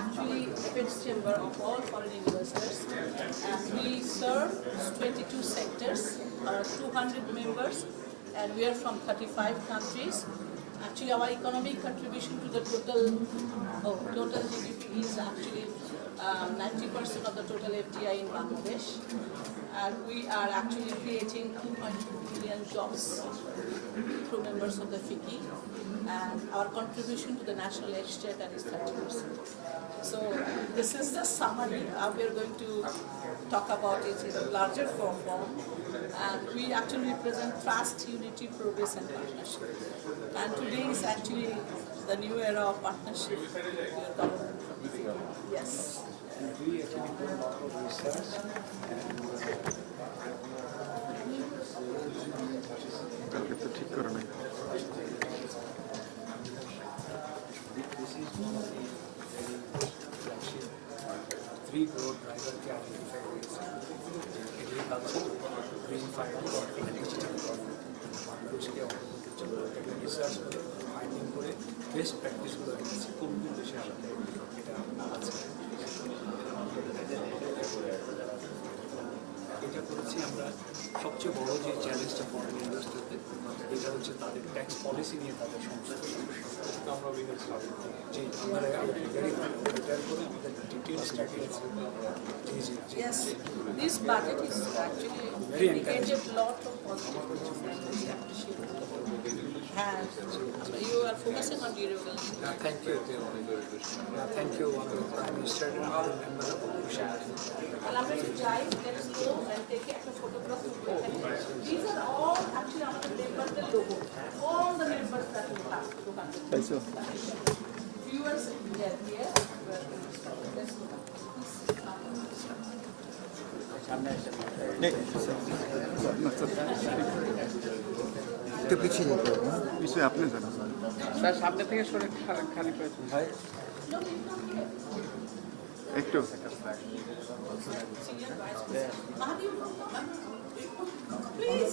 actually apex chamber of all foreign investors, and we serve 22 sectors, 200 members, and we are from 35 countries. Actually, our economic contribution to the total GDP is actually 90% of the total FDI in Bangladesh, and we are actually creating 2.2 million jobs through members of the FICCI, and our contribution to the national exchequer is 30%. So this is the summary. We are going to talk about it in a larger form, and we actually represent trust, unity, progress, and partnership. And today is actually the new era of partnership with your government from the FICCI. Yes. And we actually do a lot of research this is one of the very flagship three broad drivers to identify ways agriculture, green finance, and digital economy. মানুষকে অগ্রগতির জন্য একটা research করে finding করে best প্র্যাকটিসগুলো রেখেছি কোন কোন দেশের সাথে এটা আছে। এটা করেছি আমরা সবচেয়ে বড় যে চ্যালেঞ্জটা ফরেন ইন্ডাস্ট্রিতে এটা হচ্ছে তাদের ট্যাক্স পলিসি নিয়ে তাদের সমস্যা। আমরা যে আমরা রিটায়ার করে আমাদের detail strategy. Yes, this budget is actually indicated a lot of positive things. And you are focusing on durable. Thank you. Thank you, Prime Minister and other members of the opposition. Allow me to drive, let's go and take a photograph. These are all actually our members, the logo. All the members that we have. Viewers, they are here. Let's go. একটু পিছিয়ে যেতে হবে পিছিয়ে আপনি জানেন sir সামনে থেকে সরে খালি করে ভাই একটু Please.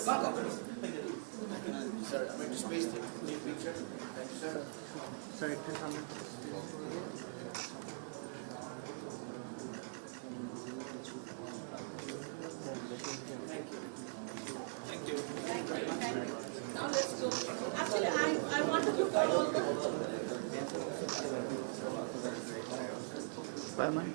স্যার আমি একটু স্পেস দিই পিকচার স্যার একটু সামনে Now let's go. Actually, I wanted to follow the Bye, man.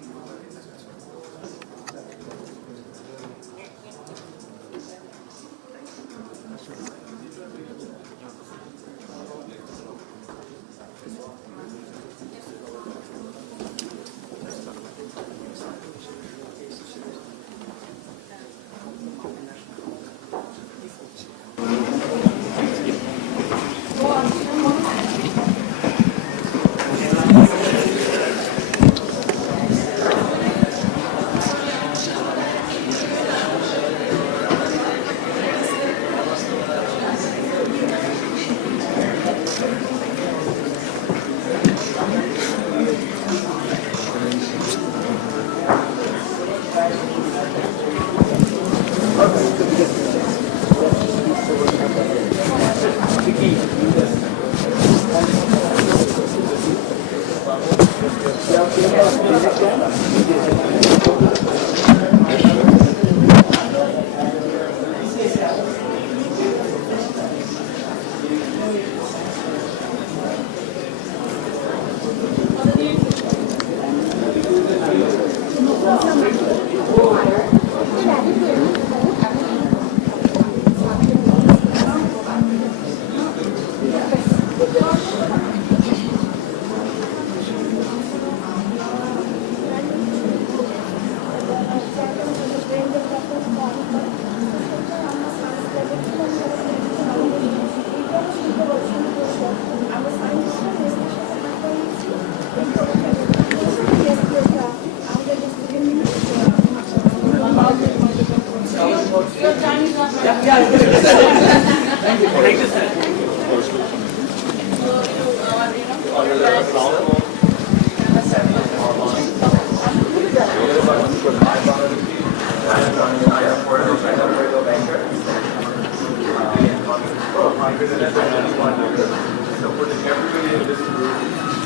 Supporting everybody in this group,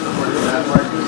supporting that market,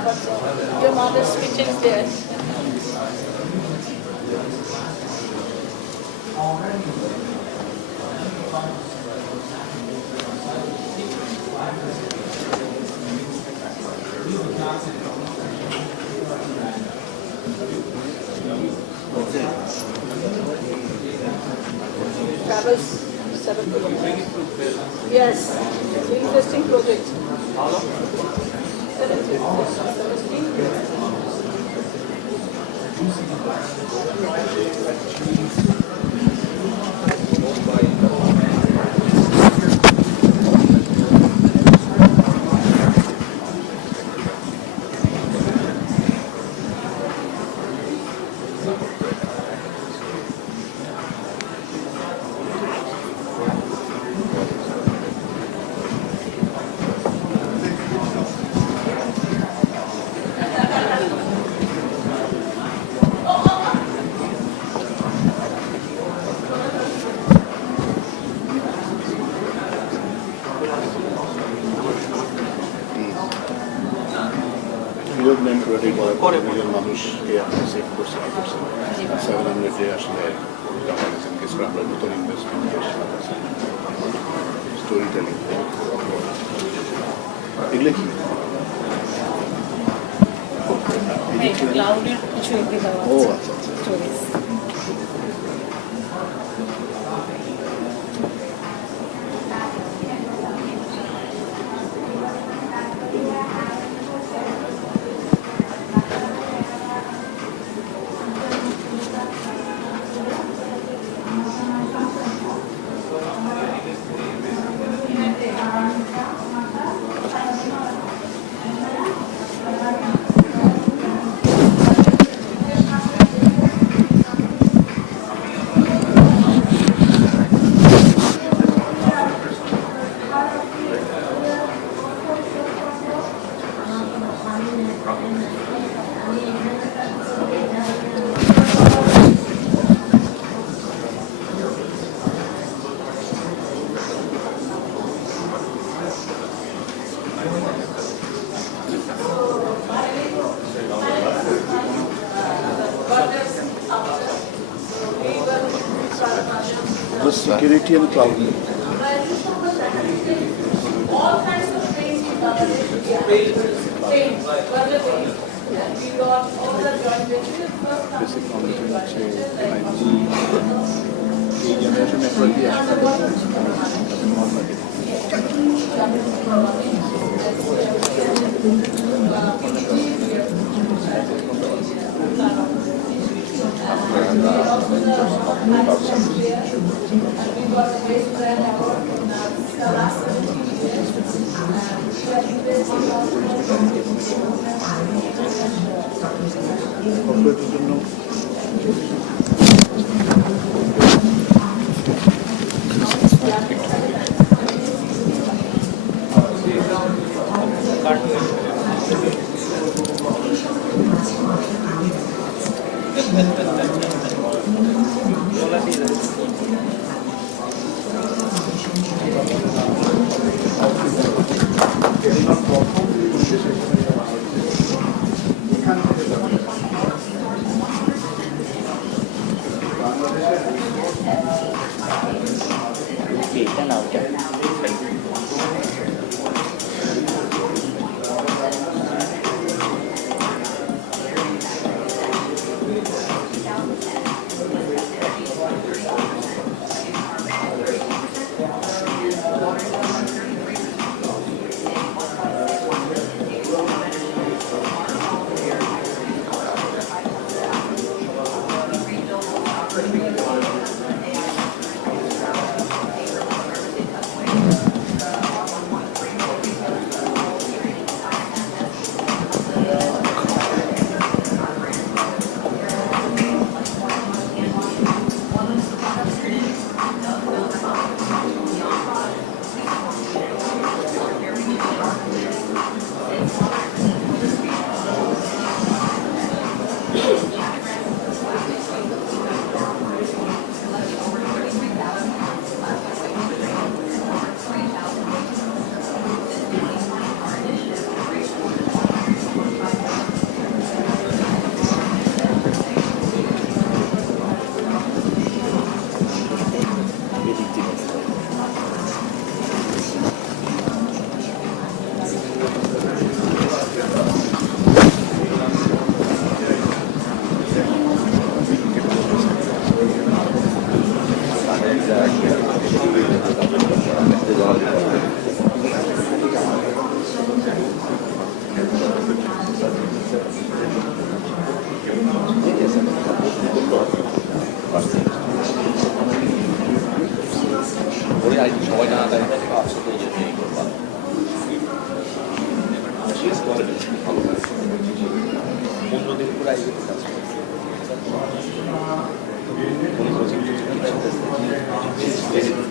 but your mother's speech is there. Travels 7 kilometers. Yes, interesting project. 17. Million মানুষ save করছে seven হান্ড্রেডে আসলে টাকা গেছেন কিছু আমরা নতুন investment story telling এগুলো কি ক্লাউডের কিছু এঁকে দেওয়া ও আছে আচ্ছা আচ্ছা stories. Security and cloud All kinds of things we covered. We got all the joint ventures. Basic knowledge হচ্ছে এই জেনারেশন একবার দিয়ে কর্পোরেটের জন্য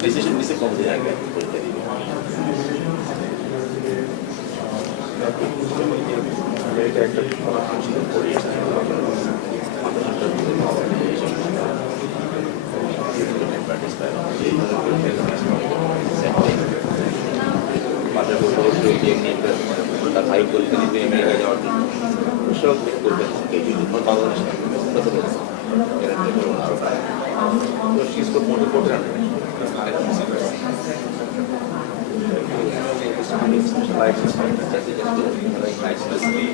ডিসিশন নিছে কতদিন আগে পরীক্ষা দিবে এটা একটা ছিল পরিবেশ হাই কোয়ালিটি এমনি হয়ে যাওয়ার জন্য সব করবেন বাংলাদেশ তো she's got more than 400 specialized in something that they just do like nicely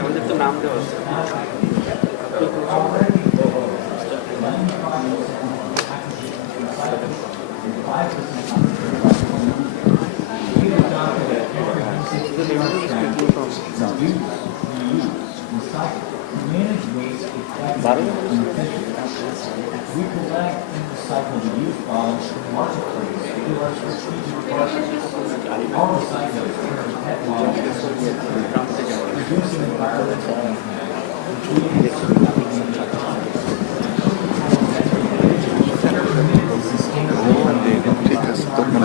আমাদের তো নাম দেওয়া আছে We collect and recycle the used bottles from marketplace through our strategic partnerships. Our recycling pet bottles, reducing environmental impact, ঠিক আছে তখন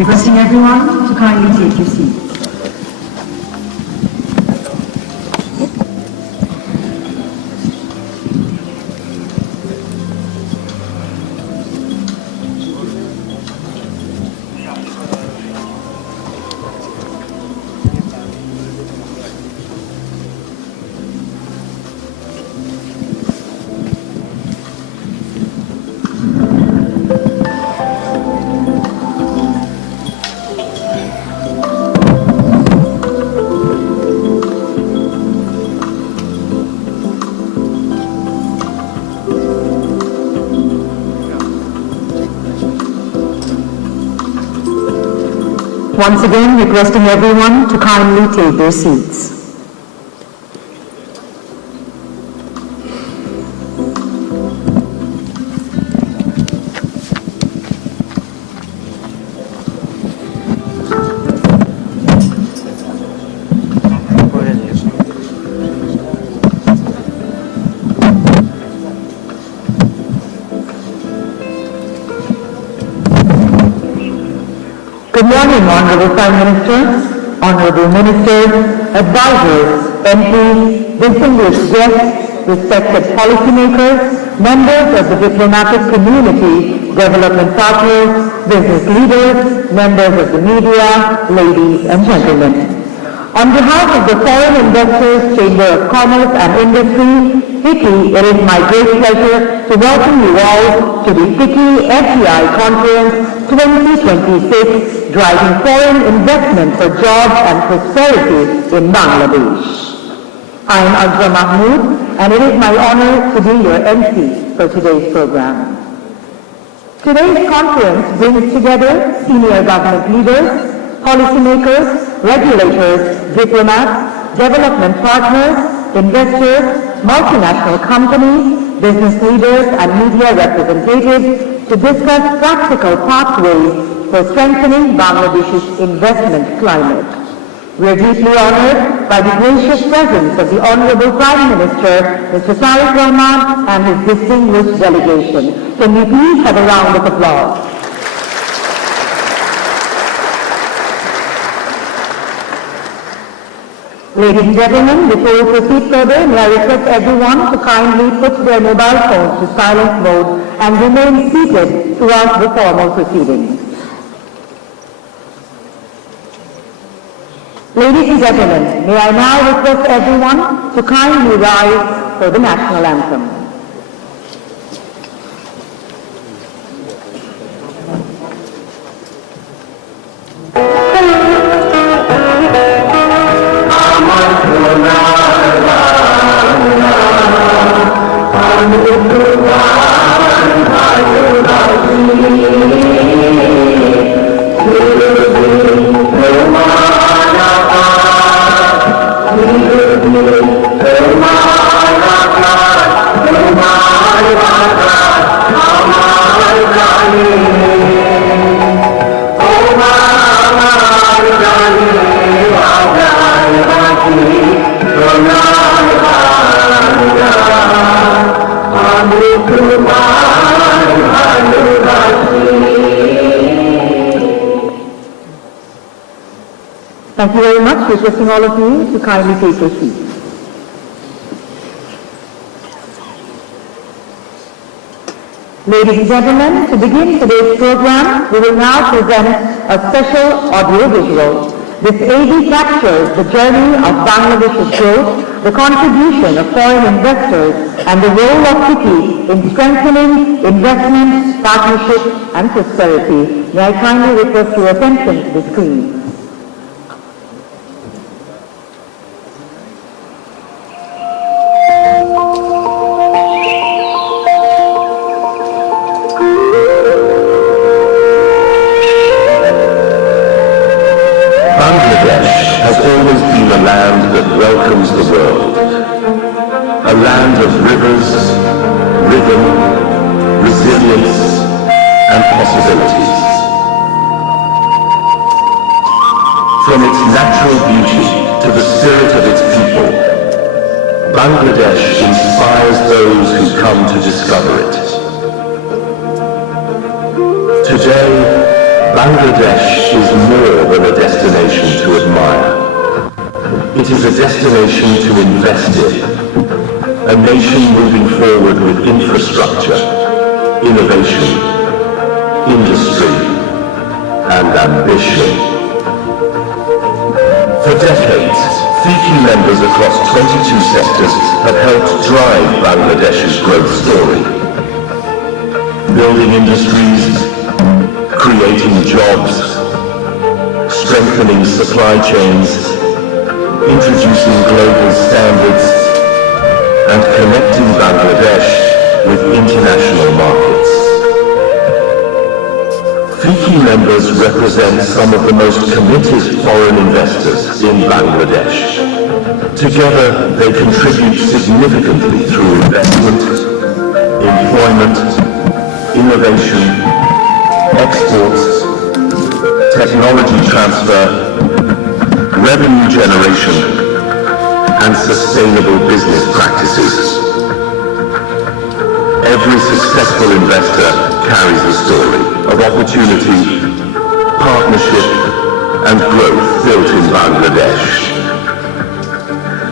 Requesting everyone to kindly take your seats. Once again, requesting everyone to kindly take their seats. Good morning, Honorable Prime Minister, Honorable Ministers, Advisors, MPs, distinguished guests, respected policymakers, members of the diplomatic community, development partners, business leaders, members of the media, ladies and gentlemen. On behalf of the Foreign Investors Chamber of Commerce and Industry, FICCI, it is my great pleasure to welcome you all to the FICCI FDI Conference-2026, Driving Foreign Investment for Jobs and Prosperity in Bangladesh. I am Azra Mahmood, and it is my honor to be your MC for today's program. Today's conference brings together senior government leaders, policymakers, regulators, diplomats, development partners, investors, multinational companies, business leaders, and media representatives to discuss practical pathways for strengthening Bangladesh's investment climate. We are deeply honored by the gracious presence of the Honorable Prime Minister, Mr. Tariq Rahman, and his distinguished delegation. Can we please have a round of applause? Ladies and gentlemen, before we proceed further, may I request everyone to kindly put their mobile phones to silent mode and remain seated throughout the formal proceedings. Ladies and gentlemen, may I now request everyone to kindly rise for the national anthem. Thank you very much. Requesting all of you to kindly take your seats. Ladies and gentlemen, to begin today's program, we will now present a special audio-visual. This AV captures the journey of Bangladesh's growth, the contribution of foreign investors, and the role of FICCI in strengthening investment, partnership, and prosperity. May I kindly request your attention to the screen. Welcomes the world, a land of rivers, rhythm, resilience, and possibilities. From its natural beauty to the spirit of its people, Bangladesh inspires those who come to discover it. Today, Bangladesh is more than a destination to admire. It is a destination to invest in, a nation moving forward with infrastructure, innovation, industry, and ambition. For decades, FICCI members across 22 sectors have helped drive Bangladesh's growth story. Building industries, creating jobs, strengthening supply chains, introducing global standards, and connecting Bangladesh with international markets. FICCI members represent some of the most committed foreign investors in Bangladesh. Together, they contribute significantly through investment, employment, innovation, exports, technology transfer, revenue generation, and sustainable business practices. Every successful investor carries a story of opportunity, partnership, and growth built in Bangladesh.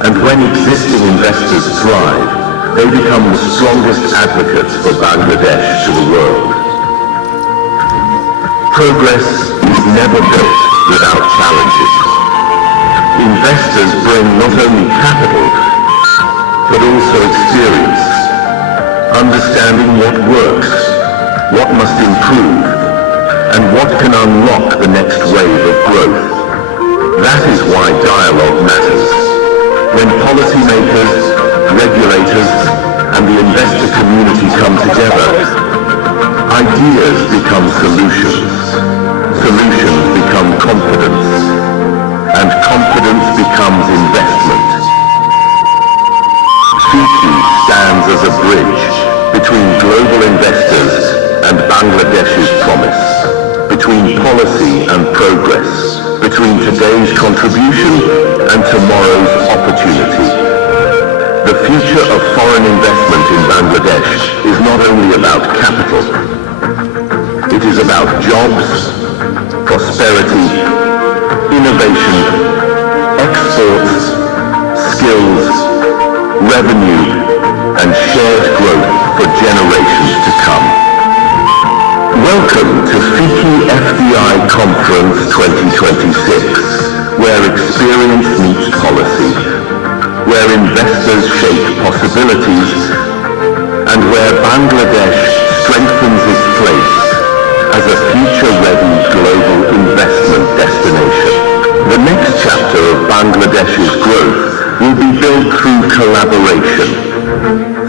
And when existing investors thrive, they become the strongest advocates for Bangladesh to the world. Progress is never built without challenges. Investors bring not only capital, but also experience, understanding what works, what must improve, and what can unlock the next wave of growth. That is why dialogue matters. When policymakers, regulators, and the investor community come together, ideas become solutions, solutions become confidence, and confidence becomes investment. FICCI stands as a bridge between global investors and Bangladesh's promise, between policy and progress, between today's contribution and tomorrow's opportunity. The future of foreign investment in Bangladesh is not only about capital, it is about jobs, prosperity, innovation, exports, skills, revenue, and shared growth for generations to come. Welcome to FICCI FDI Conference-2026, where experience meets policy, where investors shape possibilities, and where Bangladesh strengthens its place as a future-ready global investment destination. The next chapter of Bangladesh's growth will be built through collaboration,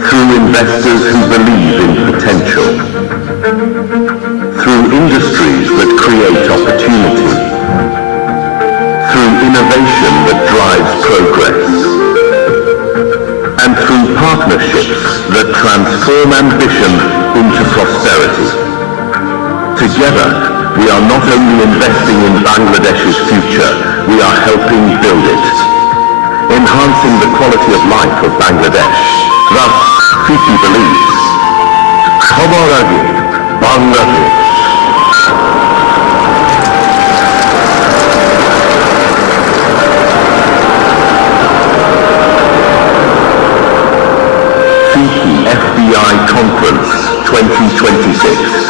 through investors who believe in potential, through industries that create opportunity, through innovation that drives progress, and through partnerships that transform ambition into prosperity. Together, we are not only investing in Bangladesh's future, we are helping build it, enhancing the quality of life of Bangladesh. Thus, FICCI believes, Khabar Age, Bangladesh. FICCI FDI Conference 2026.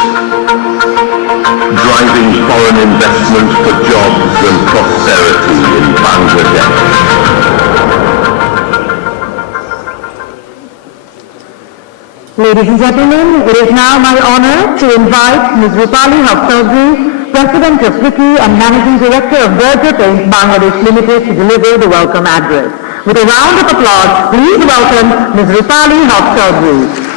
Driving foreign investment for jobs and prosperity in Bangladesh. Ladies and gentlemen, it is now my honor to invite Ms. Rupali Hafsaudry, President of FICCI and Managing Director of Berger Paints Bangladesh Limited, to deliver the welcome address. With a round of applause, please welcome Ms. Rupali Hafsaudry.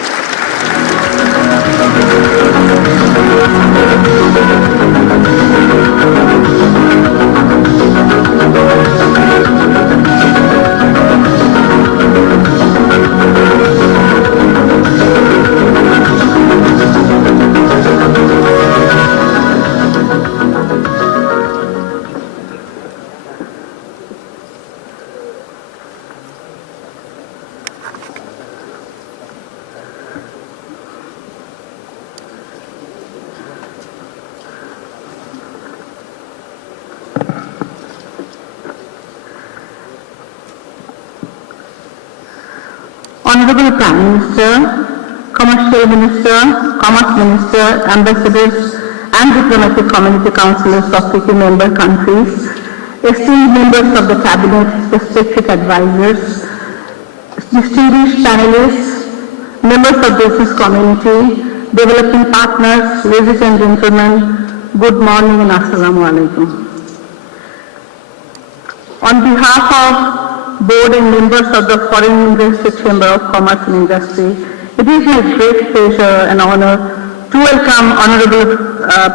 Honorable Prime Minister, Commercial Minister, Commerce Minister, Ambassadors and Diplomatic Community Councillors of FICCI member countries, esteemed members of the Cabinet, respected advisors, distinguished panelists, members of business community, developing partners, ladies and gentlemen, good morning and Assalamu alaikum. On behalf of Board and members of the Foreign Industry Chamber of Commerce and Industry, it is my great pleasure and honor to welcome Honorable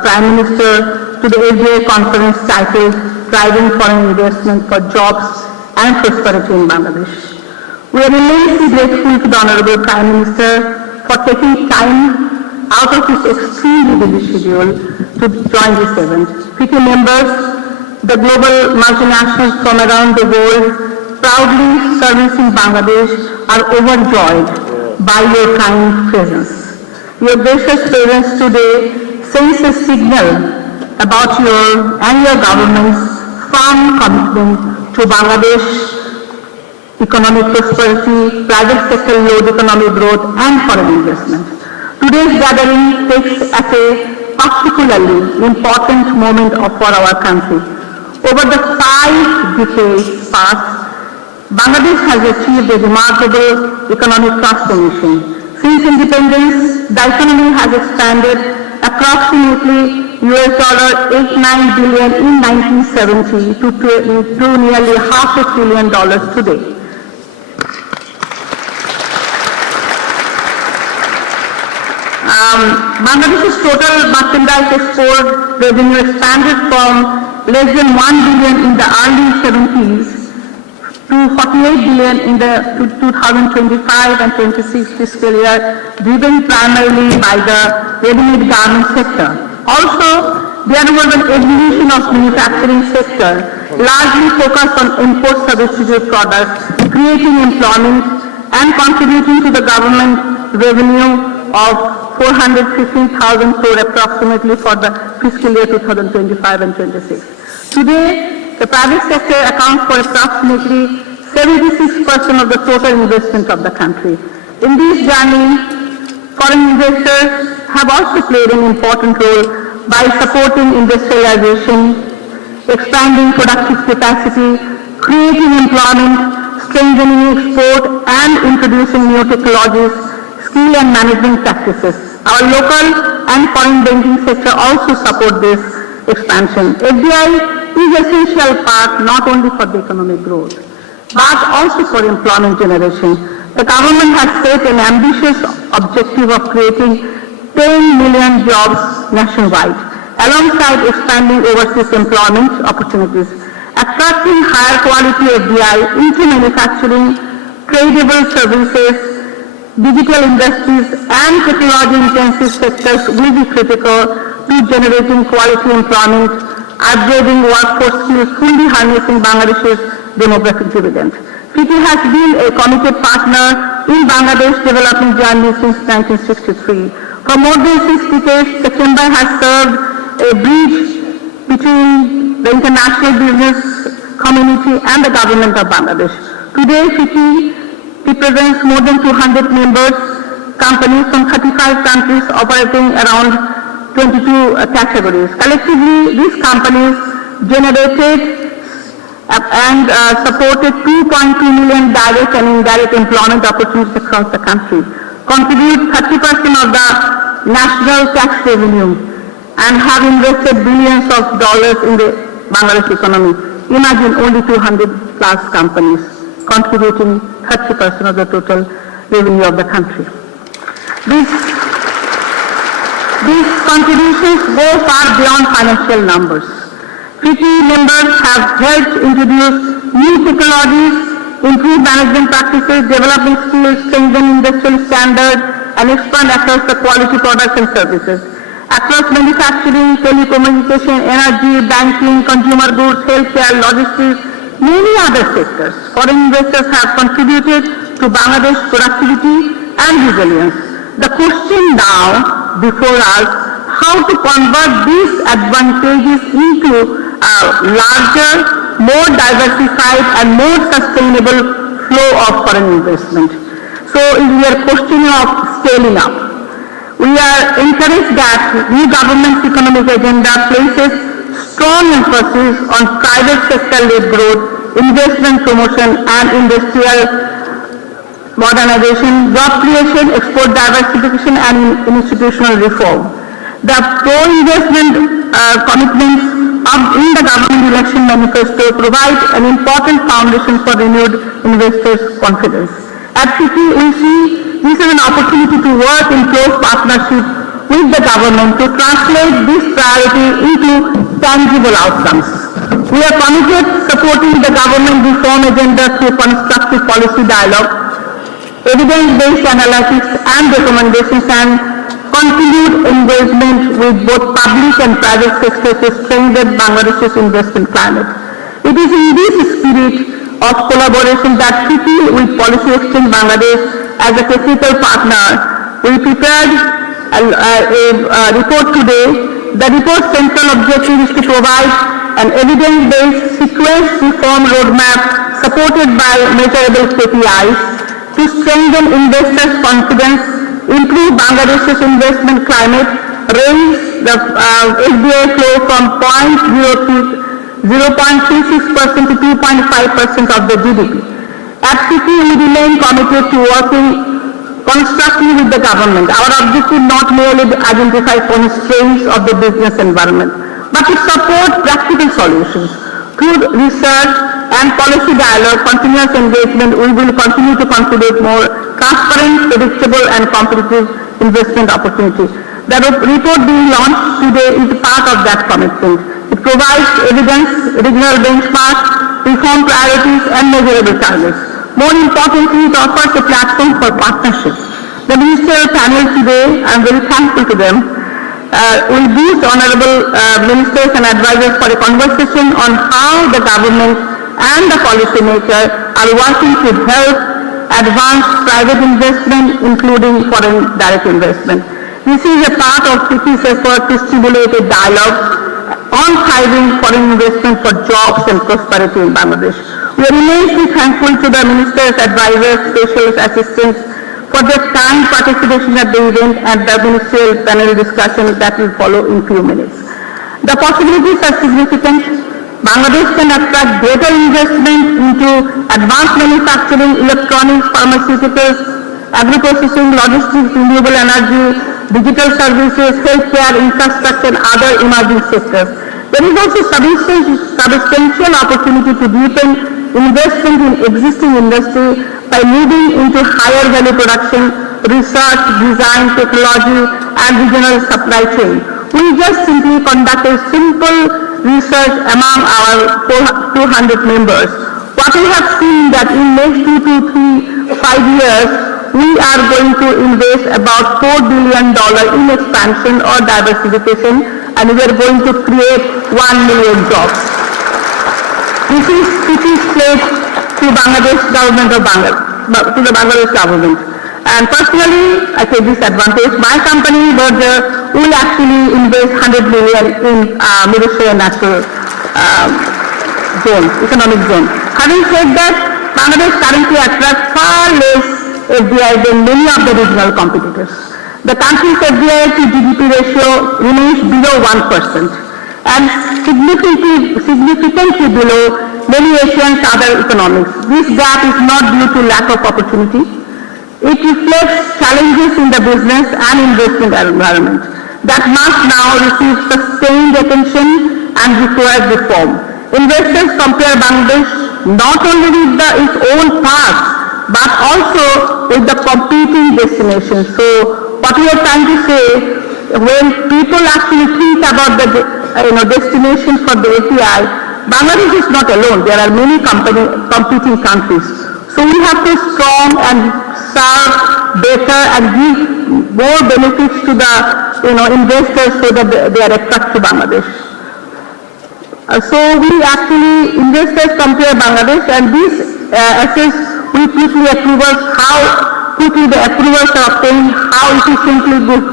Prime Minister to the FDI conference titled Driving Foreign Investment for Jobs and Prosperity in Bangladesh. We are immensely grateful to the Honorable Prime Minister for taking time out of his extremely busy schedule to join this event. FICCI members, the global multinationals from around the world proudly servicing Bangladesh are overjoyed by your kind presence. Your gracious presence today sends a signal about your and your government's firm commitment to Bangladesh economic prosperity, private sector load economic growth and foreign investment. Today's gathering takes at a particularly important moment for our country. Over the 5 decades past, Bangladesh has achieved a remarkable economic transformation. Since independence, the economy has expanded approximately $89 billion in 1970 to nearly $500 billion today. Bangladesh's total merchandise export revenue expanded from less than $1 billion in the early 70s to $48 billion in the 2025 and 26 fiscal year, driven primarily by the ready-made garment sector. Also, there was an evolution of manufacturing sector, largely focused on import substitute products, creating employment and contributing to the government revenue of 415,000 crore approximately for the fiscal year 2025 and 26. Today, the private sector accounts for approximately 76% of the total investment of the country. In this journey, foreign investors have also played an important role by supporting industrialization, expanding productive capacity, creating employment, strengthening export, and introducing new technologies, skill and management practices. Our local and foreign banking sector also support this expansion. FDI is an essential part not only for the economic growth, but also for employment generation. The government has set an ambitious objective of creating 10 million jobs nationwide, alongside expanding overseas employment opportunities, attracting higher quality FDI into manufacturing, tradable services, digital industries and technology-intensive sectors will be critical to generating quality employment, upgrading workforce skills, fully harnessing Bangladesh's demographic dividend. FICCI has been a committed partner in Bangladesh's development journey since 1963. For more than 6 decades, the Chamber has served a bridge between the international business community and the government of Bangladesh. Today, FICCI represents more than 200 members, companies from 35 countries operating around 22 categories. Collectively, these companies generated and supported 2.2 million direct and indirect employment opportunities across the country, contribute 30% of the national tax revenue, and have invested billions of dollars in the Bangladesh economy. Imagine only 200 plus companies contributing 30% of the total revenue of the country. These contributions go far beyond financial numbers. FICCI members have helped introduce new technologies, improve management practices, developing skills, strengthen industrial standards, and expand across the quality products and services. Across manufacturing, telecommunication, energy, banking, consumer goods, healthcare, logistics, many other sectors, foreign investors have contributed to Bangladesh's productivity and resilience. The question now before us, how to convert these advantages into a larger, more diversified and more sustainable flow of foreign investment. So we are questioning of scaling up. We are encouraged that new government's economic agenda places strong emphasis on private sector-led growth, investment promotion and industrial modernization, job creation, export diversification and institutional reform. The pro-investment commitments in the government election manifesto provide an important foundation for renewed investors' confidence. At FICCI, we see this is an opportunity to work in close partnership with the government to translate this priority into tangible outcomes. We are committed supporting the government reform agenda through constructive policy dialogue, evidence-based analytics and recommendations, and continued engagement with both public and private sectors to strengthen Bangladesh's investment climate. It is in this spirit of collaboration that FICCI with Policy Exchange Bangladesh as a technical partner, we prepared a report today. The report's central objective is to provide an evidence-based sequence reform roadmap supported by measurable KPIs to strengthen investors' confidence, improve Bangladesh's investment climate, raise the FDI flow from 0.36% to 2.5% of the GDP. At FICCI, we remain committed to working constructively with the government. Our objective not merely to identify constraints of the business environment, but to support practical solutions. Through research and policy dialogue, continuous engagement, we will continue to contribute more transparent, predictable and competitive investment opportunities. The report being launched today is part of that commitment. It provides evidence, regional benchmarks, reform priorities and measurable targets. More importantly, it offers a platform for partnership. The ministerial panel today, I am very thankful to them, will boost honorable ministers and advisors for a conversation on how the government and the policymaker are working to help advance private investment, including foreign direct investment. This is a part of FICCI's effort to stimulate a dialogue on thriving foreign investment for jobs and prosperity in Bangladesh. We are immensely thankful to the ministers, advisors, special assistants for their kind participation at the event and the ministerial panel discussion that will follow in few minutes. The possibilities are significant. Bangladesh can attract greater investment into advanced manufacturing, electronics, pharmaceuticals, agro-processing, logistics, renewable energy, digital services, healthcare, infrastructure and other emerging sectors. There is also substantial opportunity to deepen investment in existing industry by moving into higher value production, research, design, technology and regional supply chain. We just simply conducted simple research among our 200 members. What we have seen that in next 2 to 5 years, we are going to invest about $4 billion in expansion or diversification, and we are going to create 1 million jobs. This is pledged to Bangladesh government of to the Bangladesh government. And personally, I take this advantage. My company will actually invest 100 million in Midashore Natural Zone, economic zone. Having said that, Bangladesh currently attracts far less FDI than many of the regional competitors. The country's FDI to GDP ratio remains below 1% and significantly below many Asian other economies. This gap is not due to lack of opportunity. It reflects challenges in the business and investment environment that must now receive sustained attention and require reform. Investors compare Bangladesh not only with its own past, but also with the competing destinations. So what we are trying to say, when people actually think about the destination for the API, Bangladesh is not alone. There are many competing countries. So we have to strong and serve better and give more benefits to the investors so that they are attracted to Bangladesh. So we actually, investors compare Bangladesh and this assess with quickly approvals, how quickly the approvals are obtained, how efficiently goods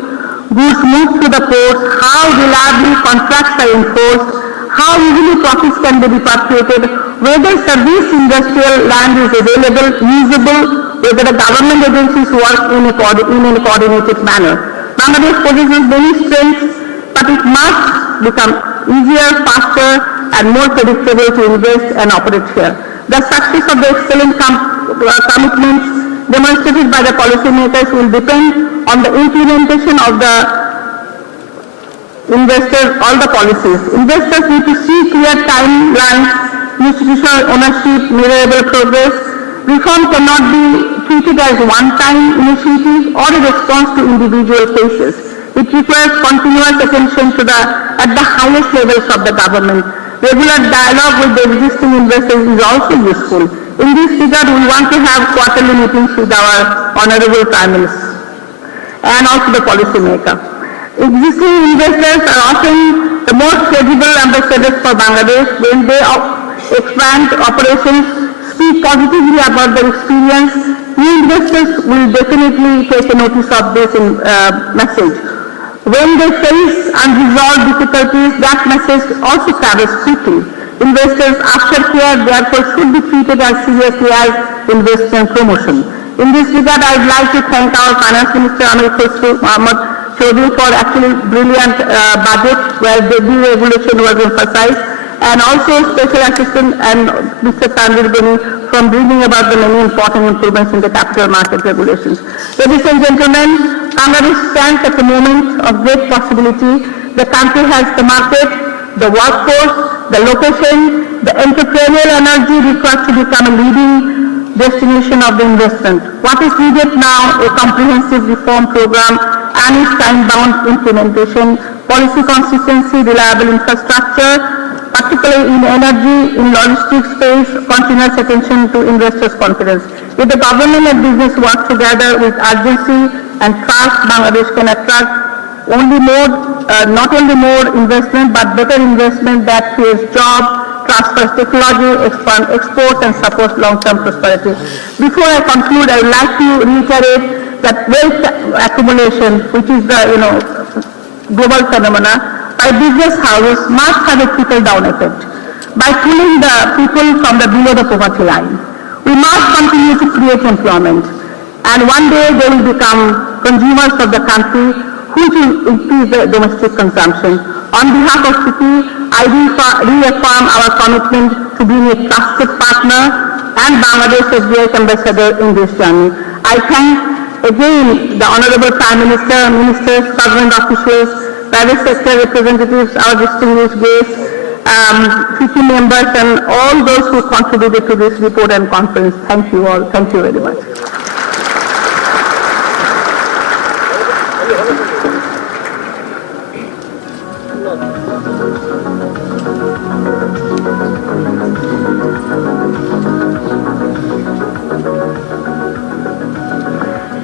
move through the ports, how reliably contracts are enforced, how easily profits can be repatriated, whether service industrial land is available, usable, whether the government agencies work in a coordinated manner. Bangladesh possesses many strengths, but it must become easier, faster, and more predictable to invest and operate here. The success of the excellent commitments demonstrated by the policymakers will depend on the implementation of the all the policies. Investors need to see clear timelines, institutional ownership, measurable progress. Reform cannot be treated as one-time initiative or a response to individual cases. It requires continuous attention at the highest levels of the government. Regular dialogue with the existing investors is also useful. In this regard, we want to have quarterly meetings with our Honorable Prime Minister and also the policymaker. Existing investors are often the most credible ambassadors for Bangladesh. When they expand operations, speak positively about their experience, new investors will definitely take a notice of this message. When they face unresolved difficulties, that message also travels quickly. Investors after care therefore should be treated as seriously as investment promotion. In this regard, I would like to thank our Finance Minister Amir Khosru Mohammad Chaudhry for actually brilliant budget where the deregulation was emphasized, and also Special Assistant and Mr. Tanvir Beni from bringing about the many important improvements in the capital market regulations. Ladies and gentlemen, Bangladesh stands at a moment of great possibility. The country has the market, the workforce, the location, the entrepreneurial energy required to become a leading destination of the investment. What is needed now? A comprehensive reform program and its time-bound implementation, policy consistency, reliable infrastructure, particularly in energy, in logistics space, continuous attention to investors' confidence. If the government and business work together with urgency and trust, Bangladesh can attract not only more investment, but better investment that creates jobs, transfers technology, export and supports long-term prosperity. Before I conclude, I would like to reiterate that wealth accumulation, which is the global phenomena, by business houses must have a trickle-down effect by pulling the people from below the poverty line. We must continue to create employment, and one day they will become consumers of the country, which will increase the domestic consumption. On behalf of FICCI, I reaffirm our commitment to being a trusted partner and Bangladesh's great ambassador in this journey. I thank again the Honorable Prime Minister, Ministers, government officials, private sector representatives, our distinguished guests, FICCI members, and all those who contributed to this report and conference. Thank you all. Thank you very much.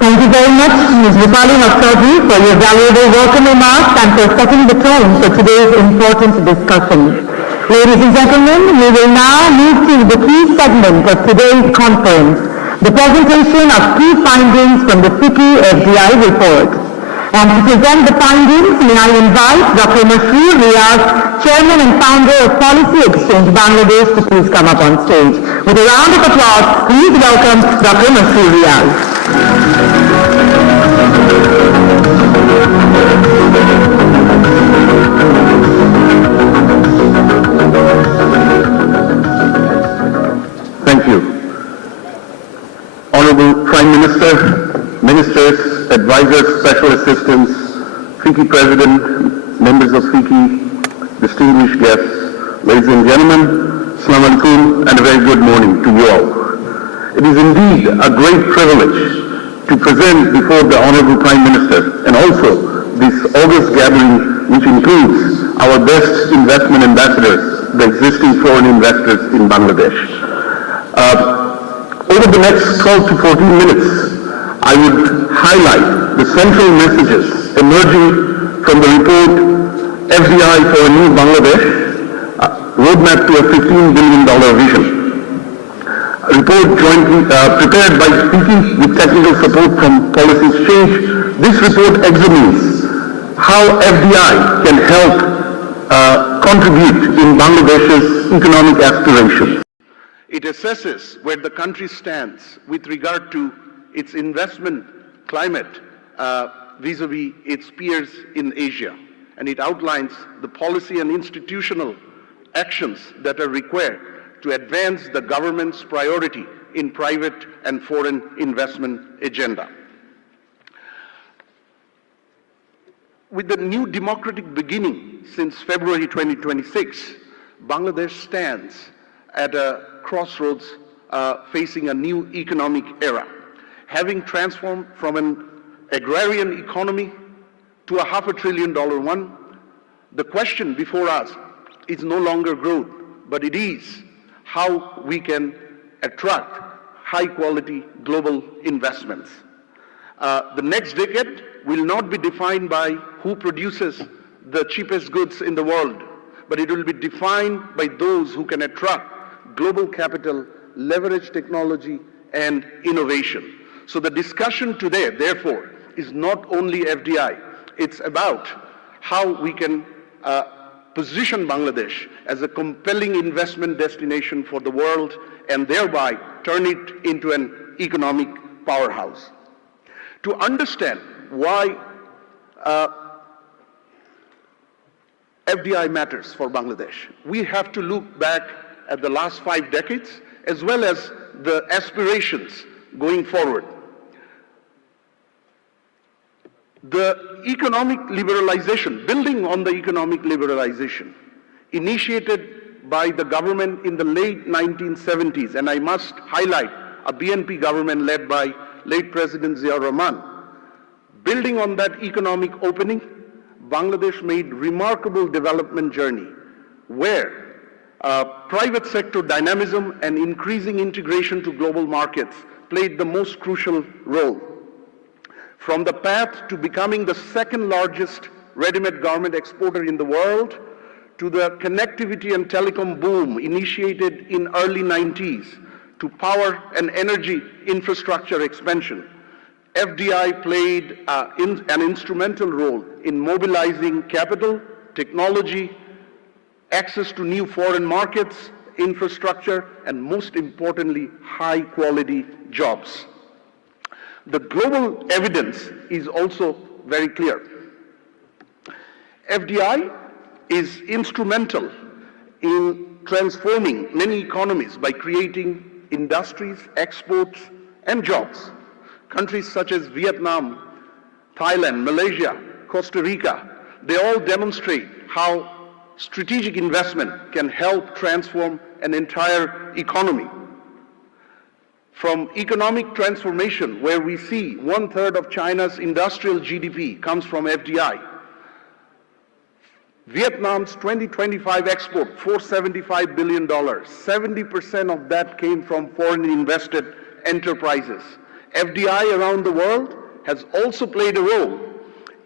Thank you very much, Ms. Rupali Chaudhry, for your valuable welcome remarks and for setting the tone for today's important discussion. Ladies and gentlemen, we will now move to the key segment of today's conference, the presentation of key findings from the FICCI FDI report. And to present the findings, may I invite Dr. Masroor Riaz, Chairman and Founder of Policy Exchange Bangladesh, to please come up on stage. With a round of applause, please welcome Dr. Masroor Riaz. Thank you. Honorable Prime Minister, Ministers, Advisors, Special Assistants, FICCI President, members of FICCI, distinguished guests, ladies and gentlemen, Assalamu alaikum and a very good morning to you all. It is indeed a great privilege to present before the Honorable Prime Minister and also this August gathering, which includes our best investment ambassadors, the existing foreign investors in Bangladesh. Over the next 12 to 14 minutes, I would highlight the central messages emerging from the report FDI for a New Bangladesh, Roadmap to a $15 billion Vision. A report jointly prepared by FICCI with technical support from Policy Exchange. This report examines how FDI can help contribute in Bangladesh's economic aspirations. It assesses where the country stands with regard to its investment climate vis-a-vis its peers in Asia, and it outlines the policy and institutional actions that are required to advance the government's priority in private and foreign investment agenda. With the new democratic beginning since February 2026, Bangladesh stands at a crossroads facing a new economic era. Having transformed from an agrarian economy to a $500 billion one, the question before us is no longer growth, but it is how we can attract high-quality global investments. The next decade will not be defined by who produces the cheapest goods in the world, but it will be defined by those who can attract global capital, leverage technology, and innovation. So the discussion today, therefore, is not only FDI, it's about how we can position Bangladesh as a compelling investment destination for the world and thereby turn it into an economic powerhouse. To understand why FDI matters for Bangladesh, we have to look back at the last 5 decades as well as the aspirations going forward. The economic liberalization, building on the economic liberalization, initiated by the government in the late 1970s, and I must highlight a BNP government led by late President Ziaur Rahman. Building on that economic opening, Bangladesh made remarkable development journey where private sector dynamism and increasing integration to global markets played the most crucial role. From the path to becoming the second largest ready-made garment exporter in the world, to the connectivity and telecom boom initiated in early 90s, to power and energy infrastructure expansion, FDI played an instrumental role in mobilizing capital, technology, access to new foreign markets, infrastructure, and most importantly, high-quality jobs. The global evidence is also very clear. FDI is instrumental in transforming many economies by creating industries, exports, and jobs. Countries such as Vietnam, Thailand, Malaysia, Costa Rica, they all demonstrate how strategic investment can help transform an entire economy. From economic transformation, where we see 1/3 of China's industrial GDP comes from FDI. Vietnam's 2025 export, $475 billion. 70% of that came from foreign invested enterprises. FDI around the world has also played a role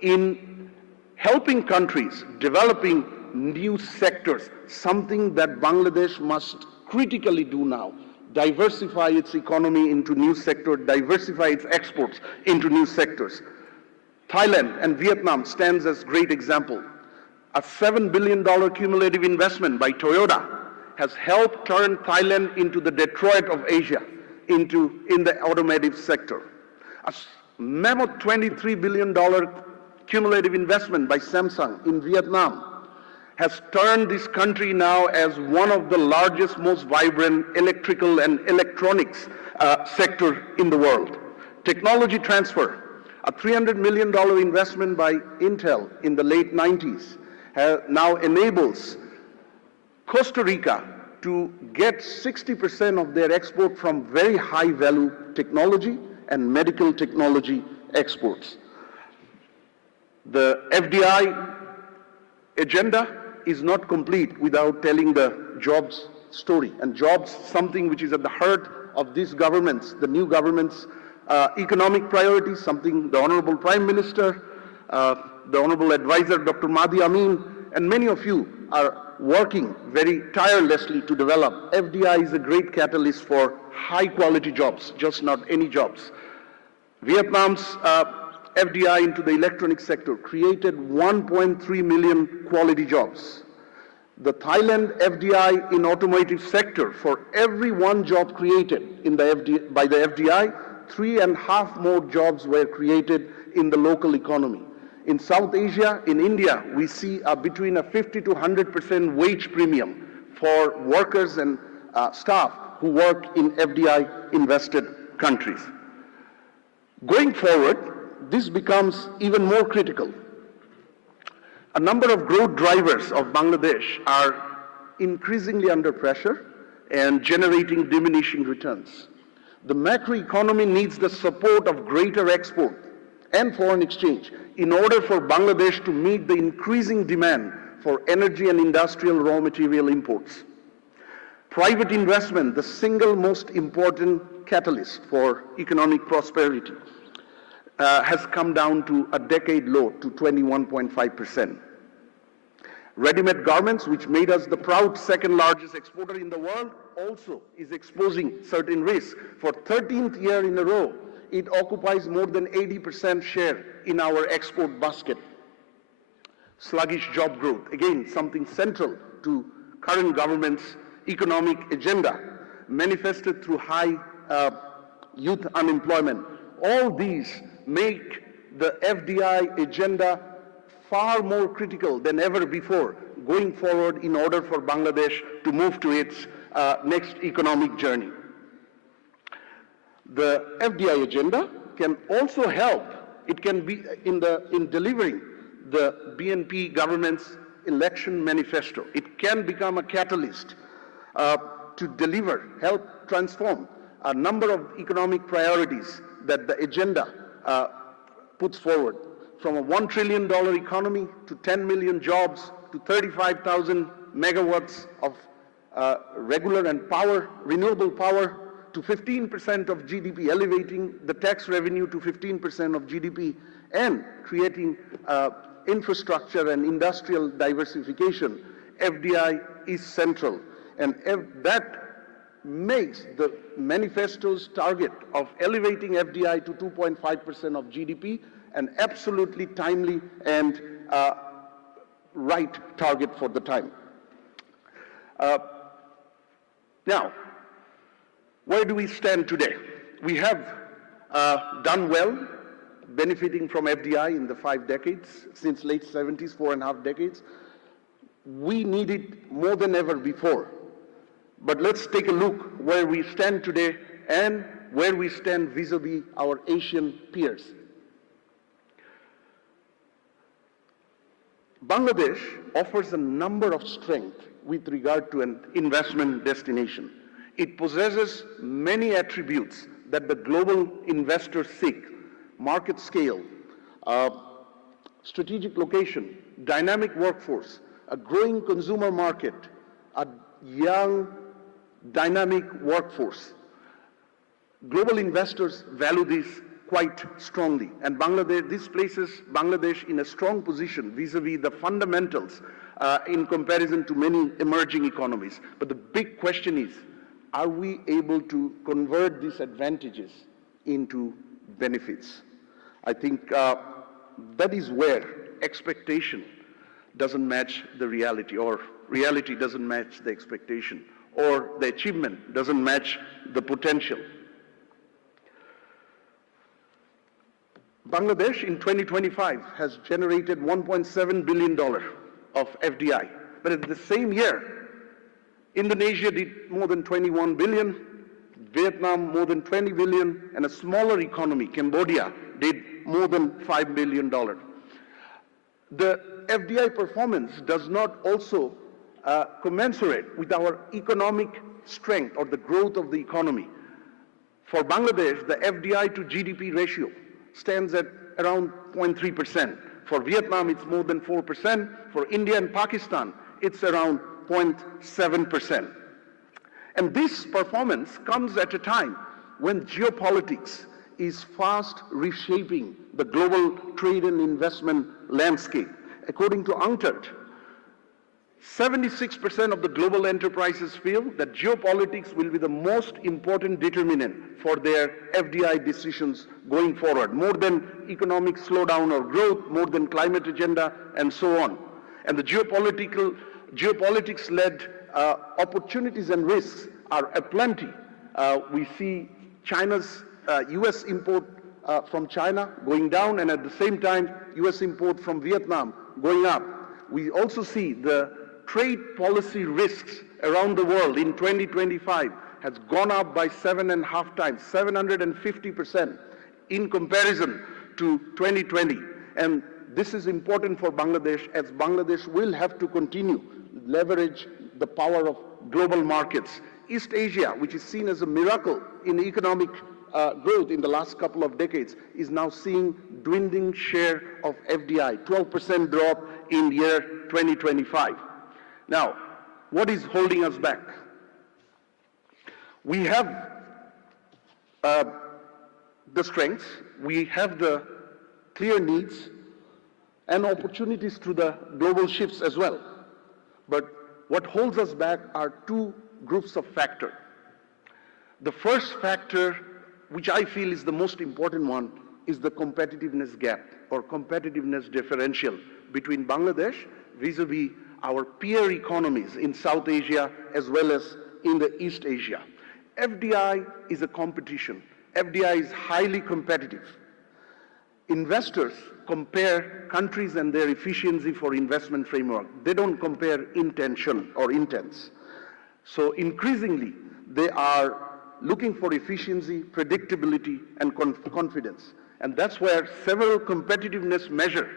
in helping countries developing new sectors, something that Bangladesh must critically do now. Diversify its economy into new sectors, diversify its exports into new sectors. Thailand and Vietnam stands as great example. A $7 billion cumulative investment by Toyota has helped turn Thailand into the Detroit of Asia, in the automotive sector. A mammoth $23 billion cumulative investment by Samsung in Vietnam has turned this country now as one of the largest, most vibrant electrical and electronics sector in the world. Technology transfer, a $300 million investment by Intel in the late 90s now enables Costa Rica to get 60% of their export from very high value technology and medical technology exports. The FDI agenda is not complete without telling the jobs story. And jobs, something which is at the heart of this government's, the new government's economic priorities, something the Honorable Prime Minister, the Honorable Advisor Dr. Mahdi Amin, and many of you are working very tirelessly to develop. FDI is a great catalyst for high quality jobs, just not any jobs. Vietnam's FDI into the electronic sector created 1.3 million quality jobs. The Thailand FDI in automotive sector, for every one job created in the by the FDI, 3.5 more jobs were created in the local economy. In South Asia, in India, we see between a 50 to 100% wage premium for workers and staff who work in FDI invested countries. Going forward, this becomes even more critical. A number of growth drivers of Bangladesh are increasingly under pressure and generating diminishing returns. The macroeconomy needs the support of greater export and foreign exchange in order for Bangladesh to meet the increasing demand for energy and industrial raw material imports. Private investment, the single most important catalyst for economic prosperity, has come down to a decade low to 21.5%. Ready-made garments, which made us the proud second largest exporter in the world, also is exposing certain risks. For 13th year in a row, it occupies more than 80% share in our export basket. Sluggish job growth, again, something central to current government's economic agenda, manifested through high youth unemployment. All these make the FDI agenda far more critical than ever before going forward in order for Bangladesh to move to its next economic journey. The FDI agenda can also help, it can be in delivering the BNP government's election manifesto. It can become a catalyst to deliver, help transform a number of economic priorities that the agenda puts forward, from a $1 trillion economy to 10 million jobs to 35,000 megawatts of regular and renewable power to 15% of GDP, elevating the tax revenue to 15% of GDP, and creating infrastructure and industrial diversification. FDI is central, and that makes the manifesto's target of elevating FDI to 2.5% of GDP an absolutely timely and right target for the time. Now, where do we stand today? We have done well, benefiting from FDI in the 5 decades, since late 70s, 4.5 decades. We need it more than ever before. But let's take a look where we stand today and where we stand vis-a-vis our Asian peers. Bangladesh offers a number of strengths with regard to an investment destination. It possesses many attributes that the global investors seek: market scale, strategic location, dynamic workforce, a growing consumer market, a young, dynamic workforce. Global investors value this quite strongly, and this places Bangladesh in a strong position vis-a-vis the fundamentals in comparison to many emerging economies. But the big question is, are we able to convert these advantages into benefits? I think that is where expectation doesn't match the reality, or reality doesn't match the expectation, or the achievement doesn't match the potential. Bangladesh in 2025 has generated $1.7 billion of FDI, but at the same year, Indonesia did more than 21 billion, Vietnam more than 20 billion, and a smaller economy, Cambodia, did more than $5 billion. The FDI performance does not also commensurate with our economic strength or the growth of the economy. For Bangladesh, the FDI to GDP ratio stands at around 0.3%. For Vietnam, it's more than 4%. For India and Pakistan, it's around 0.7%. And this performance comes at a time when geopolitics is fast reshaping the global trade and investment landscape. According to UNCTAD, 76% of the global enterprises feel that geopolitics will be the most important determinant for their FDI decisions going forward, more than economic slowdown or growth, more than climate agenda, and so on. And the geopolitical geopolitics-led opportunities and risks are aplenty. We see China's U.S. import from China going down, and at the same time, U.S. import from Vietnam going up. We also see the trade policy risks around the world in 2025 has gone up by 7.5 times, 750% in comparison to 2020. And this is important for Bangladesh, as Bangladesh will have to continue leverage the power of global markets. East Asia, which is seen as a miracle in economic growth in the last couple of decades, is now seeing dwindling share of FDI, 12% drop in year 2025. Now, what is holding us back? We have the strengths, we have the clear needs and opportunities through the global shifts as well. But what holds us back are two groups of factors. The first factor, which I feel is the most important one, is the competitiveness gap or competitiveness differential between Bangladesh vis-a-vis our peer economies in South Asia as well as in the East Asia. FDI is a competition. FDI is highly competitive. Investors compare countries and their efficiency for investment framework. They don't compare intention or intents. So increasingly, they are looking for efficiency, predictability, and confidence. And that's where several competitiveness measures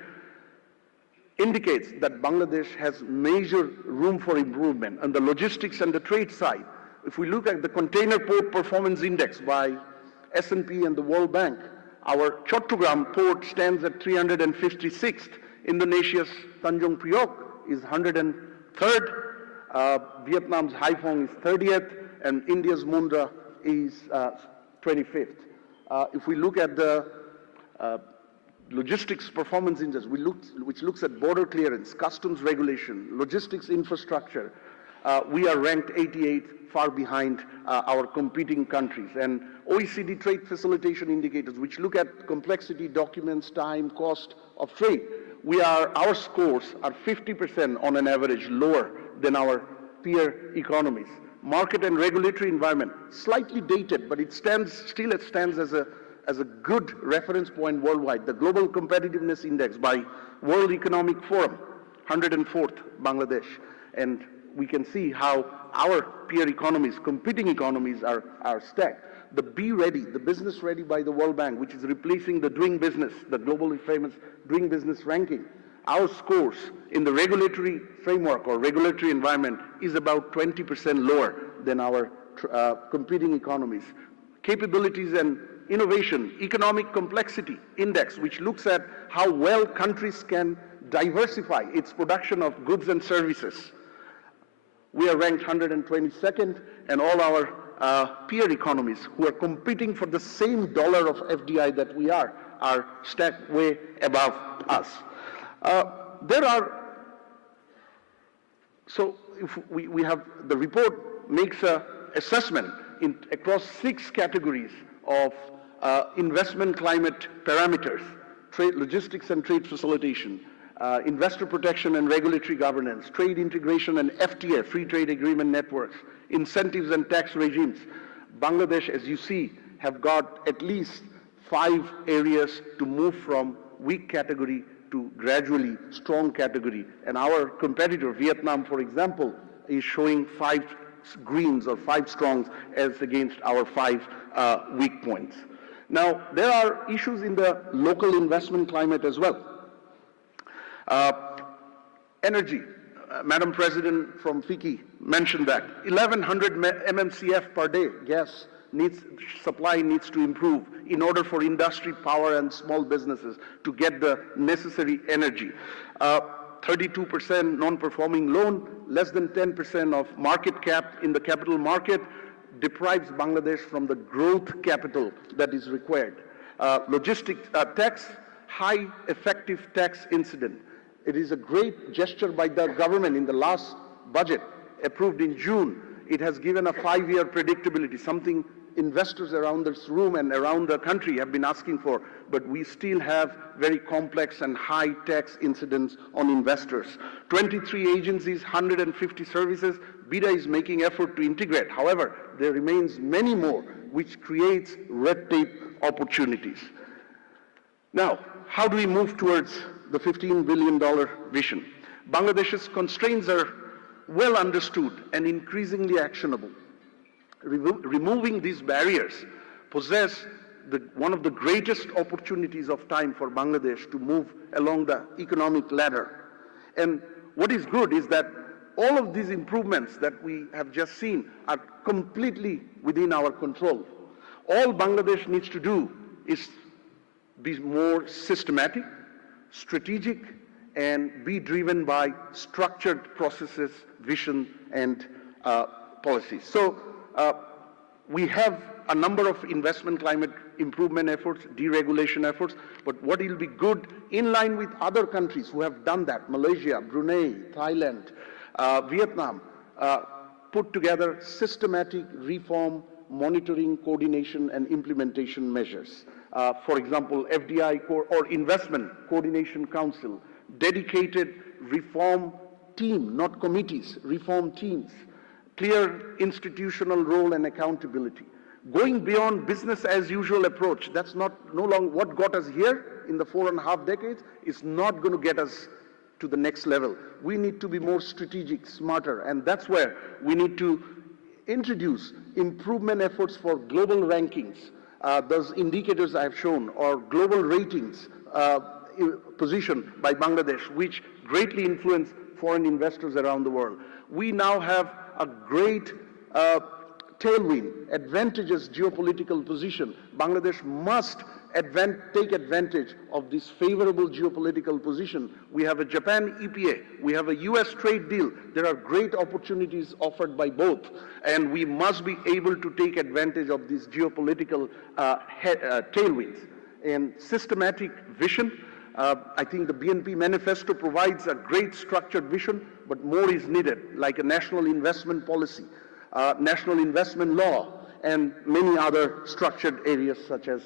indicates that Bangladesh has major room for improvement on the logistics and the trade side. If we look at the Container Port Performance Index by S&P and the World Bank, our Chattogram port stands at 356th. Indonesia's Tanjung Priok is 103rd. Vietnam's Haiphong is 30th, and India's Mundra is 25th. If we look at the Logistics Performance Index, which looks at border clearance, customs regulation, logistics infrastructure, we are ranked 88, far behind our competing countries. And OECD trade facilitation indicators, which look at complexity, documents, time, cost of trade, our scores are 50% on an average lower than our peer economies. Market and regulatory environment, slightly dated, but it stands as a good reference point worldwide. The Global Competitiveness Index by World Economic Forum, 104th Bangladesh. And we can see how our peer economies, competing economies, are stacked. The Be Ready, the Business Ready by the World Bank, which is replacing the Doing Business, the globally famous Doing Business ranking. Our scores in the regulatory framework or regulatory environment is about 20% lower than our competing economies. Capabilities and innovation, economic complexity index, which looks at how well countries can diversify its production of goods and services. We are ranked 122nd, and all our peer economies who are competing for the same dollar of FDI that we are stacked way above us. So if we have, the report makes an assessment across 6 categories of investment climate parameters: trade, logistics and trade facilitation, investor protection and regulatory governance, trade integration and FTA, free trade agreement networks, incentives and tax regimes. Bangladesh, as you see, have got at least 5 areas to move from weak category to gradually strong category. And our competitor, Vietnam, for example, is showing 5 greens or 5 strongs as against our 5 weak points. Now, there are issues in the local investment climate as well. Energy, Madam President from FICCI mentioned that 1100 MMCF per day gas supply needs to improve in order for industry, power and small businesses to get the necessary energy. 32% non-performing loan, less than 10% of market cap in the capital market deprives Bangladesh from the growth capital that is required. Logistics tax, high effective tax incident. It is a great gesture by the government in the last budget approved in June It has given a 5-year predictability, something investors around this room and around the country have been asking for, but we still have very complex and high tax incidence on investors. 23 agencies, 150 services, BIDA is making effort to integrate. However, there remains many more, which creates red tape opportunities. Now, how do we move towards the $15 billion vision? Bangladesh's constraints are well understood and increasingly actionable. Removing these barriers possess one of the greatest opportunities of time for Bangladesh to move along the economic ladder. And what is good is that all of these improvements that we have just seen are completely within our control. All Bangladesh needs to do is be more systematic, strategic, and be driven by structured processes, vision, and policies. So we have a number of investment climate improvement efforts, deregulation efforts, but what will be good in line with other countries who have done that, Malaysia, Brunei, Thailand, Vietnam, put together systematic reform, monitoring, coordination, and implementation measures. For example, FDI or Investment Coordination Council, dedicated reform team, not committees, reform teams, clear institutional role and accountability. Going beyond business as usual approach, that's no longer what got us here in the 4.5 decades, is not going to get us to the next level. We need to be more strategic, smarter, and that's where we need to introduce improvement efforts for global rankings. Those indicators I have shown, or global ratings position by Bangladesh, which greatly influence foreign investors around the world. We now have a great tailwind, advantageous geopolitical position. Bangladesh must take advantage of this favorable geopolitical position. We have a Japan EPA, we have a US trade deal. There are great opportunities offered by both, and we must be able to take advantage of these geopolitical tailwinds. And systematic vision, I think the BNP manifesto provides a great structured vision, but more is needed, like a national investment policy, national investment law, and many other structured areas such as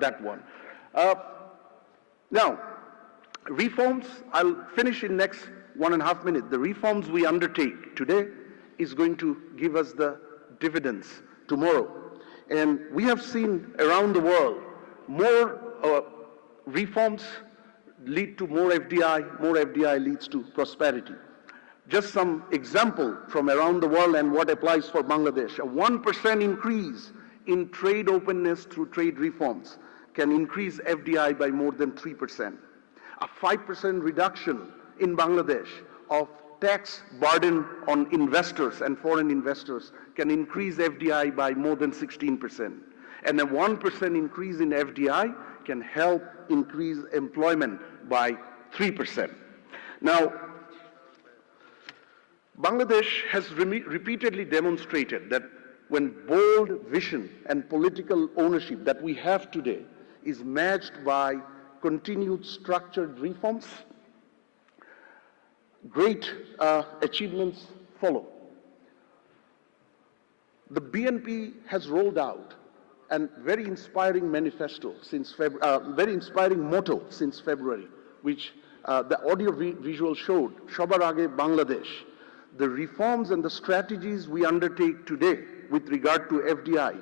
that one. Now, reforms, I'll finish in next 1.5 minutes. The reforms we undertake today is going to give us the dividends tomorrow. And we have seen around the world, more reforms lead to more FDI leads to prosperity. Just some example from around the world and what applies for Bangladesh. A 1% increase in trade openness through trade reforms can increase FDI by more than 3%. A 5% reduction in Bangladesh of tax burden on investors and foreign investors can increase FDI by more than 16%. And a 1% increase in FDI can help increase employment by 3%. Now, Bangladesh has repeatedly demonstrated that when bold vision and political ownership that we have today is matched by continued structured reforms, great achievements follow. The BNP has rolled out a very inspiring manifesto since very inspiring motto since February, which the audio visual showed, Shobar Age Bangladesh. The reforms and the strategies we undertake today with regard to FDI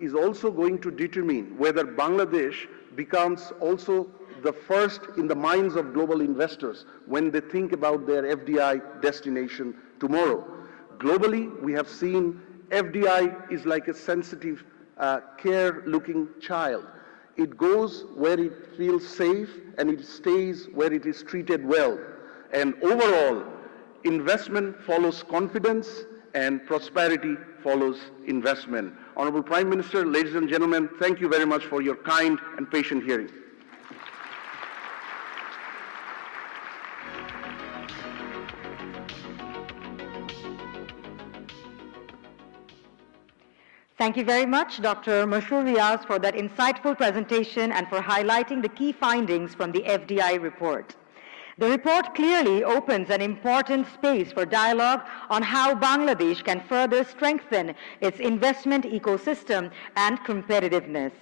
is also going to determine whether Bangladesh becomes also the first in the minds of global investors when they think about their FDI destination tomorrow. Globally, we have seen FDI is like a sensitive, care-looking child. It goes where it feels safe and it stays where it is treated well. And overall, investment follows confidence and prosperity follows investment. Honorable Prime Minister, ladies and gentlemen, thank you very much for your kind and patient hearing. Thank you very much, Dr. Mashur Riaz, for that insightful presentation and for highlighting the key findings from the FDI report. The report clearly opens an important space for dialogue on how Bangladesh can further strengthen its investment ecosystem and competitiveness.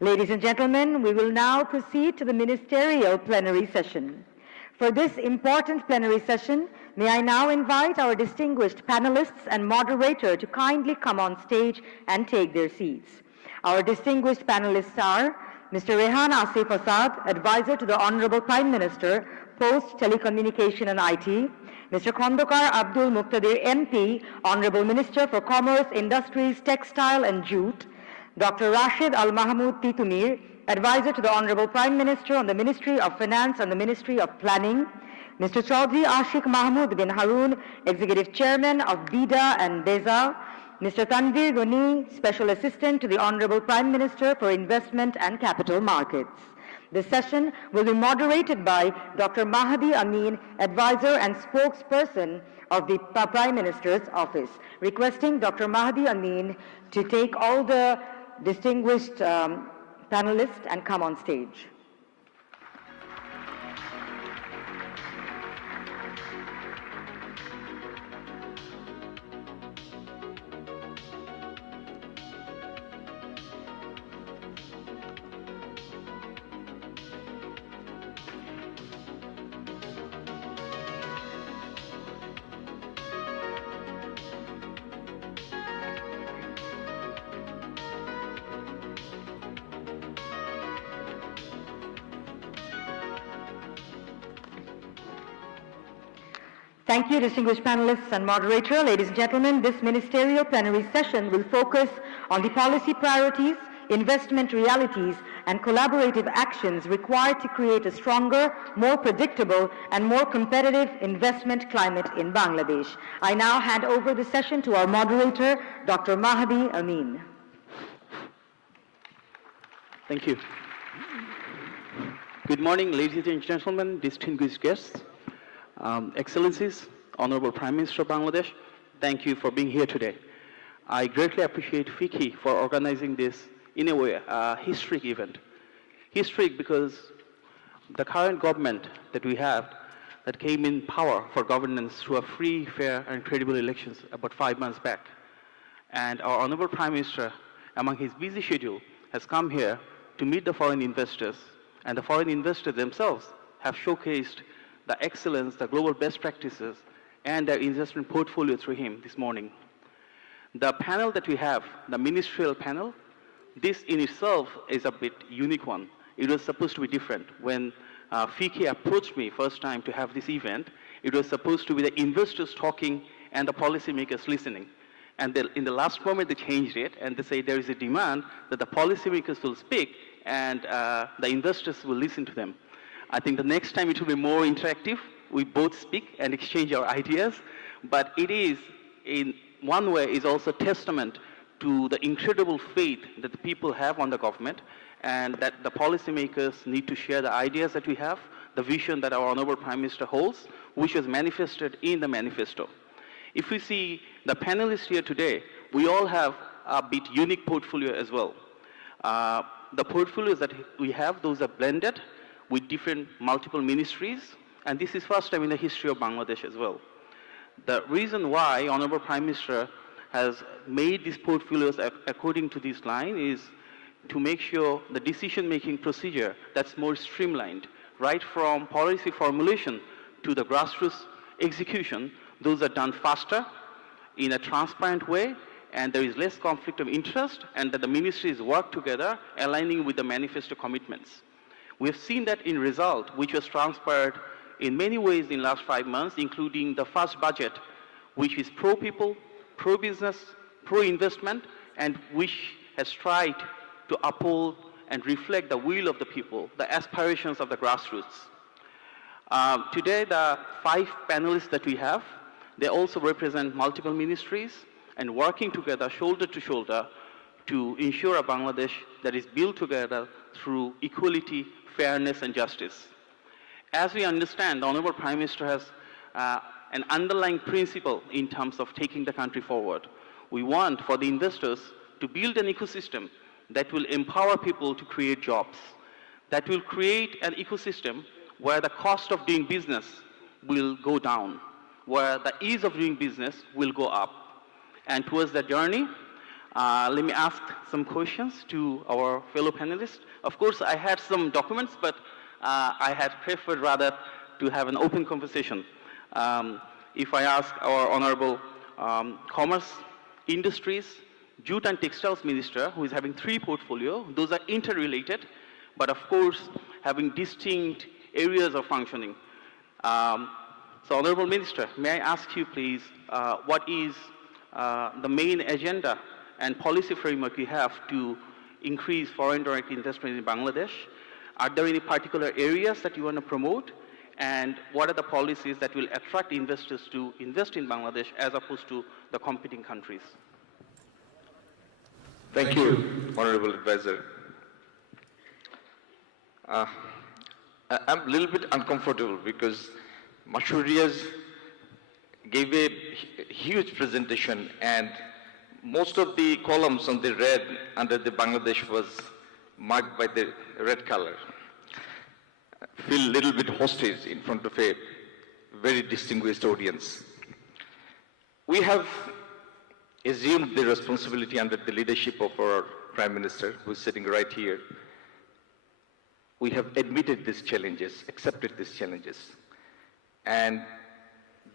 Ladies and gentlemen, we will now proceed to the ministerial plenary session. For this important plenary session, may I now invite our distinguished panelists and moderator to kindly come on stage and take their seats. Our distinguished panelists are Mr. Rehan Asif Assad, Advisor to the Honorable Prime Minister, Post, Telecommunication and IT, Mr. Khondokar Abdul Muqtadir MP, Honorable Minister for Commerce, Industries, Textile and Jute, Dr. Rashid Al Mahmoud Titumir, Advisor to the Honorable Prime Minister on the Ministry of Finance and the Ministry of Planning, Mr. Chaudhry Ashik Mahmood bin Haroon, Executive Chairman of BIDA and BEZA, Mr. Tanvir Ghani, Special Assistant to the Honorable Prime Minister for Investment and Capital Markets. This session will be moderated by Dr. Mahdi Amin, Advisor and Spokesperson of the Prime Minister's Office. Requesting Dr. Mahdi Amin to take all the distinguished panelists and come on stage. Thank you, distinguished panelists and moderator. Ladies and gentlemen, this ministerial plenary session will focus on the policy priorities, investment realities, and collaborative actions required to create a stronger, more predictable, and more competitive investment climate in Bangladesh. I now hand over the session to our moderator, Dr. Mahdi Amin. Thank you. Good morning, ladies and gentlemen, distinguished guests. Excellencies, Honorable Prime Minister of Bangladesh, thank you for being here today. I greatly appreciate FICCI for organizing this, in a way, historic event. Historic because the current government that we have that came in power for governance through a free, fair, and credible elections about 5 months back. And our Honorable Prime Minister, among his busy schedule, has come here to meet the foreign investors, and the foreign investors themselves have showcased the excellence, the global best practices, and their investment portfolio through him this morning. The panel that we have, the ministerial panel, this in itself is a bit unique one. It was supposed to be different. When FICCI approached me first time to have this event, it was supposed to be the investors talking and the policymakers listening. And in the last moment, they changed it, and they say there is a demand that the policymakers will speak and the investors will listen to them. I think the next time it will be more interactive. We both speak and exchange our ideas, but it is, in one way, is also testament to the incredible faith that the people have on the government, and that the policymakers need to share the ideas that we have, the vision that our Honorable Prime Minister holds, which was manifested in the manifesto. If we see the panelists here today, we all have a bit unique portfolio as well. The portfolios that we have, those are blended with different multiple ministries, and this is first time in the history of Bangladesh as well. The reason why Honorable Prime Minister has made these portfolios according to this line is to make sure the decision-making procedure that's more streamlined, right from policy formulation to the grassroots execution, those are done faster, in a transparent way, and there is less conflict of interest, and that the ministries work together, aligning with the manifesto commitments. We have seen that in result, which was transpired in many ways in the last 5 months, including the first budget, which is pro-people, pro-business, pro-investment, and which has tried to uphold and reflect the will of the people, the aspirations of the grassroots. Today, the 5 panelists that we have, they also represent multiple ministries and working together, shoulder to shoulder, to ensure a Bangladesh that is built together through equality, fairness, and justice. As we understand, the Honorable Prime Minister has an underlying principle in terms of taking the country forward. We want for the investors to build an ecosystem that will empower people to create jobs, that will create an ecosystem where the cost of doing business will go down, where the ease of doing business will go up. And towards that journey, let me ask some questions to our fellow panelists. Of course, I had some documents, but I had preferred rather to have an open conversation. If I ask our Honorable Commerce, Industries, Jute and Textiles Minister, who is having 3 portfolios, those are interrelated, but of course having distinct areas of functioning. So Honorable Minister, may I ask you please, what is the main agenda and policy framework you have to increase foreign direct investment in Bangladesh? Are there any particular areas that you want to promote? And what are the policies that will attract investors to invest in Bangladesh as opposed to the competing countries? Thank you, Honorable Advisor. I'm a little bit uncomfortable because Mashurias gave a huge presentation and most of the columns on the red under the Bangladesh was marked by the red color. I feel a little bit hostage in front of a very distinguished audience. We have assumed the responsibility under the leadership of our Prime Minister, who is sitting right here. We have admitted these challenges, accepted these challenges. And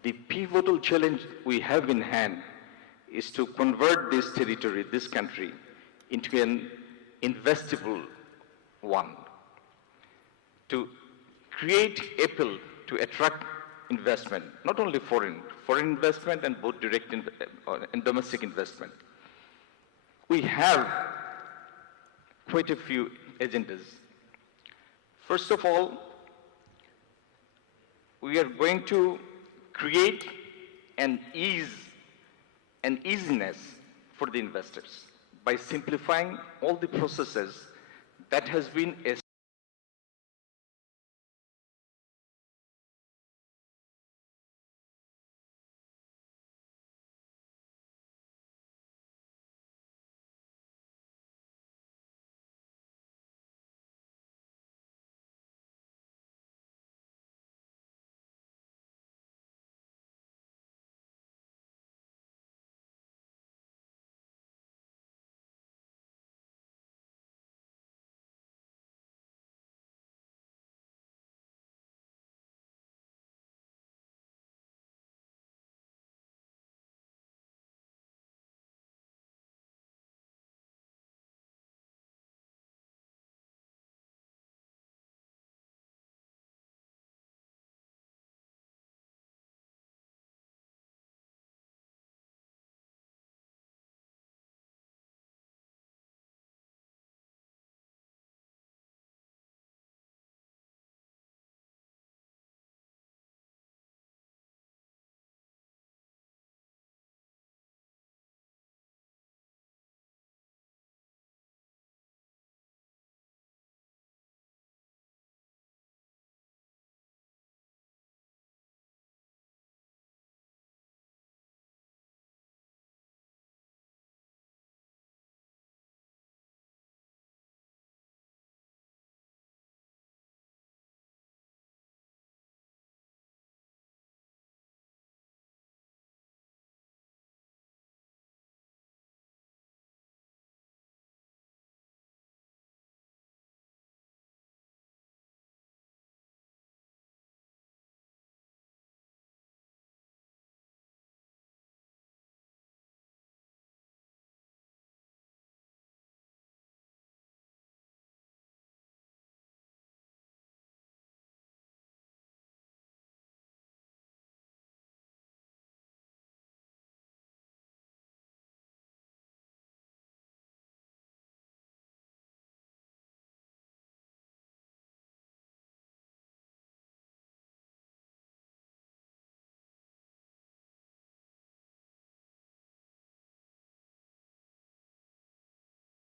the pivotal challenge we have in hand is to convert this territory, this country, into an investable one. To create appeal to attract investment, not only foreign investment and both direct and domestic investment. We have quite a few agendas. First of all, we are going to create an easiness for the investors by simplifying all the processes that has been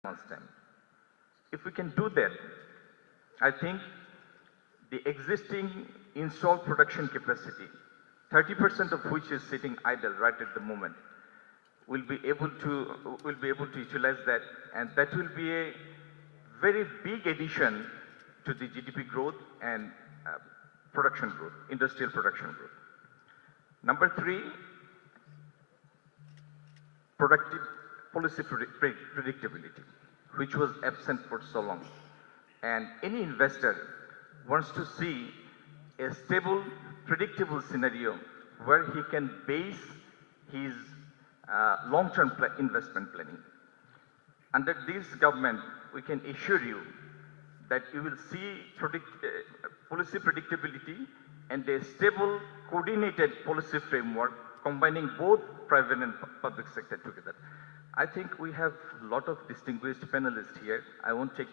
constant. If we can do that, I think the existing installed production capacity, 30% of which is sitting idle right at the moment, will be able to utilize that, and that will be a very big addition to the GDP growth and production growth, industrial production growth. Number 3, productive policy predictability, which was absent for so long. And any investor wants to see a stable, predictable scenario where he can base his long-term investment planning. Under this government, we can assure you that you will see policy predictability and a stable, coordinated policy framework combining both private and public sector together. I think we have a lot of distinguished panelists here. I won't take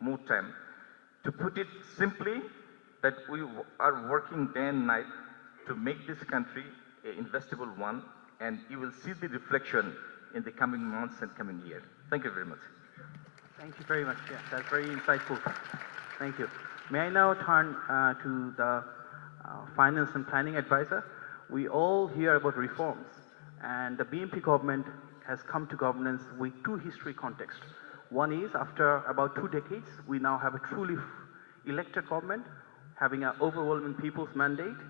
more time. To put it simply, that we are working day and night to make this country an investable one, and you will see the reflection in the coming months and coming year. Thank you very much. Thank you very much. Yeah, that's very insightful. Thank you. May I now turn to the Finance and Planning Advisor? We all hear about reforms, and the BNP government has come to governance with 2 history contexts. One is, after about 2 decades, we now have a truly elected government having an overwhelming people's mandate.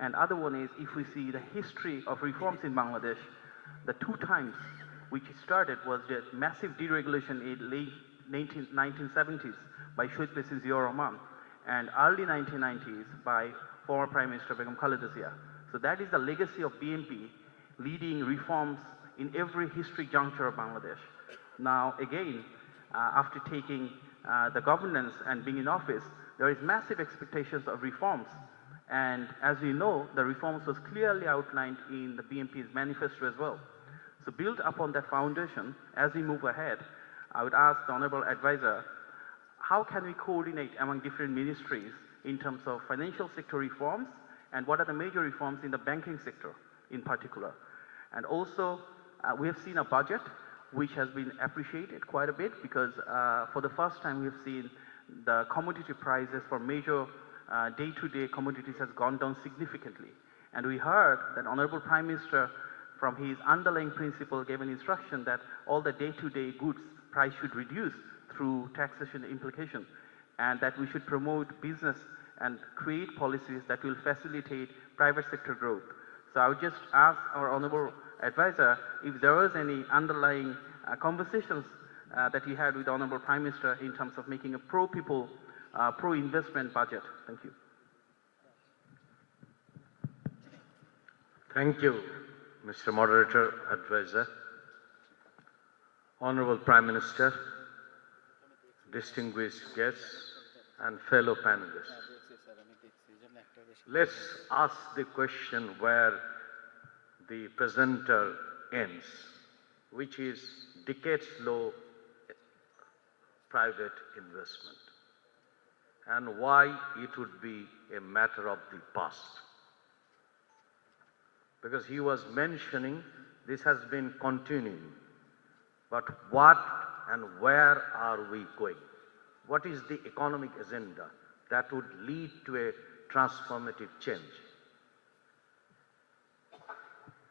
And other one is, if we see the history of reforms in Bangladesh, the 2 times which it started was the massive deregulation in late 1970s by Sheikh Ziaur Rahman, and early 1990s by former Prime Minister Begum Khaleda Zia. So that is the legacy of BNP, leading reforms in every history juncture of Bangladesh. Now again, after taking the governance and being in office, there is massive expectations of reforms. And as we know, the reforms was clearly outlined in the BNP's manifesto as well. So built upon that foundation, as we move ahead, I would ask the Honorable Advisor, how can we coordinate among different ministries in terms of financial sector reforms, and what are the major reforms in the banking sector in particular? And also, we have seen a budget which has been appreciated quite a bit, because for the first time we have seen the commodity prices for major day-to-day commodities has gone down significantly. And we heard that Honorable Prime Minister, from his underlying principle, gave an instruction that all the day-to-day goods price should reduce through taxation implication, and that we should promote business and create policies that will facilitate private sector growth. So I would just ask our Honorable Advisor if there was any underlying conversations that he had with the Honorable Prime Minister in terms of making a pro-people, pro-investment budget. Thank you. Thank you, Mr. Moderator, Advisor. Honorable Prime Minister, distinguished guests, and fellow panelists. Let's ask the question where the presenter ends, which is decades-low private investment, and why it would be a matter of the past. Because he was mentioning this has been continuing, but what and where are we going? What is the economic agenda that would lead to a transformative change?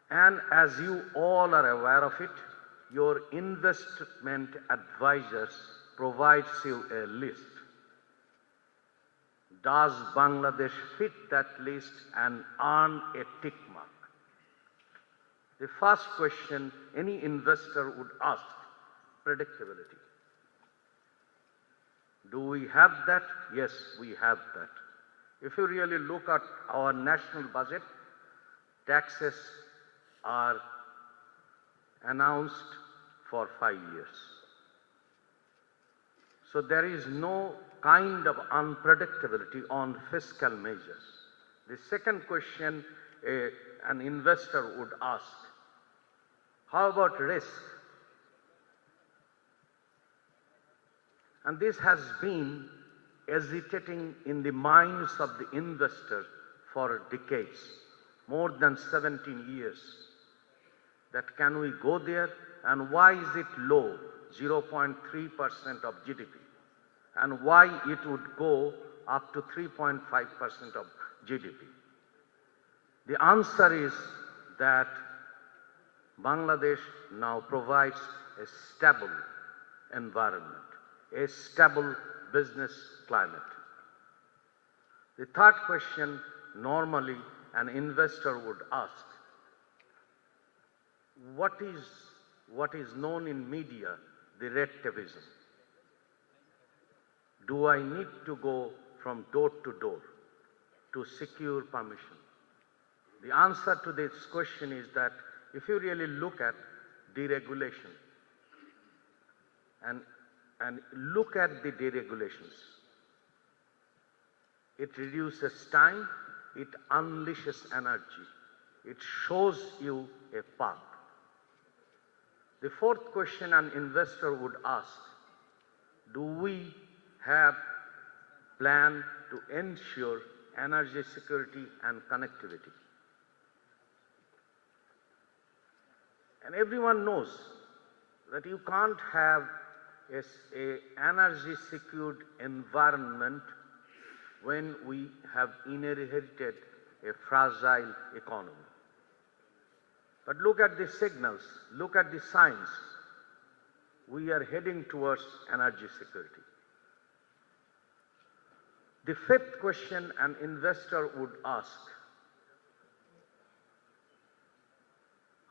And as you all are aware of it, your investment advisors provides you a list. Does Bangladesh fit that list and earn a tick mark? The first question any investor would ask, predictability. Do we have that? Yes, we have that. If you really look at our national budget, taxes are announced for 5 years. So there is no kind of unpredictability on fiscal measures. The second question an investor would ask, how about risk? And this has been agitating in the minds of the investor for decades, more than 17 years. That can we go there? And why is it low, 0.3% of GDP? And why it would go up to 3.5% of GDP? The answer is that Bangladesh now provides a stable environment, a stable business climate. The third question normally an investor would ask, what is known in media, the red tapeism? Do I need to go from door to door to secure permission? The answer to this question is that if you really look at deregulation and look at the deregulations, it reduces time, it unleashes energy, it shows you a path. The fourth question an investor would ask, do we have plan to ensure energy security and connectivity? And everyone knows that you can't have a energy secured environment when we have inherited a fragile economy. But look at the signals, look at the signs. We are heading towards energy security. The fifth question an investor would ask,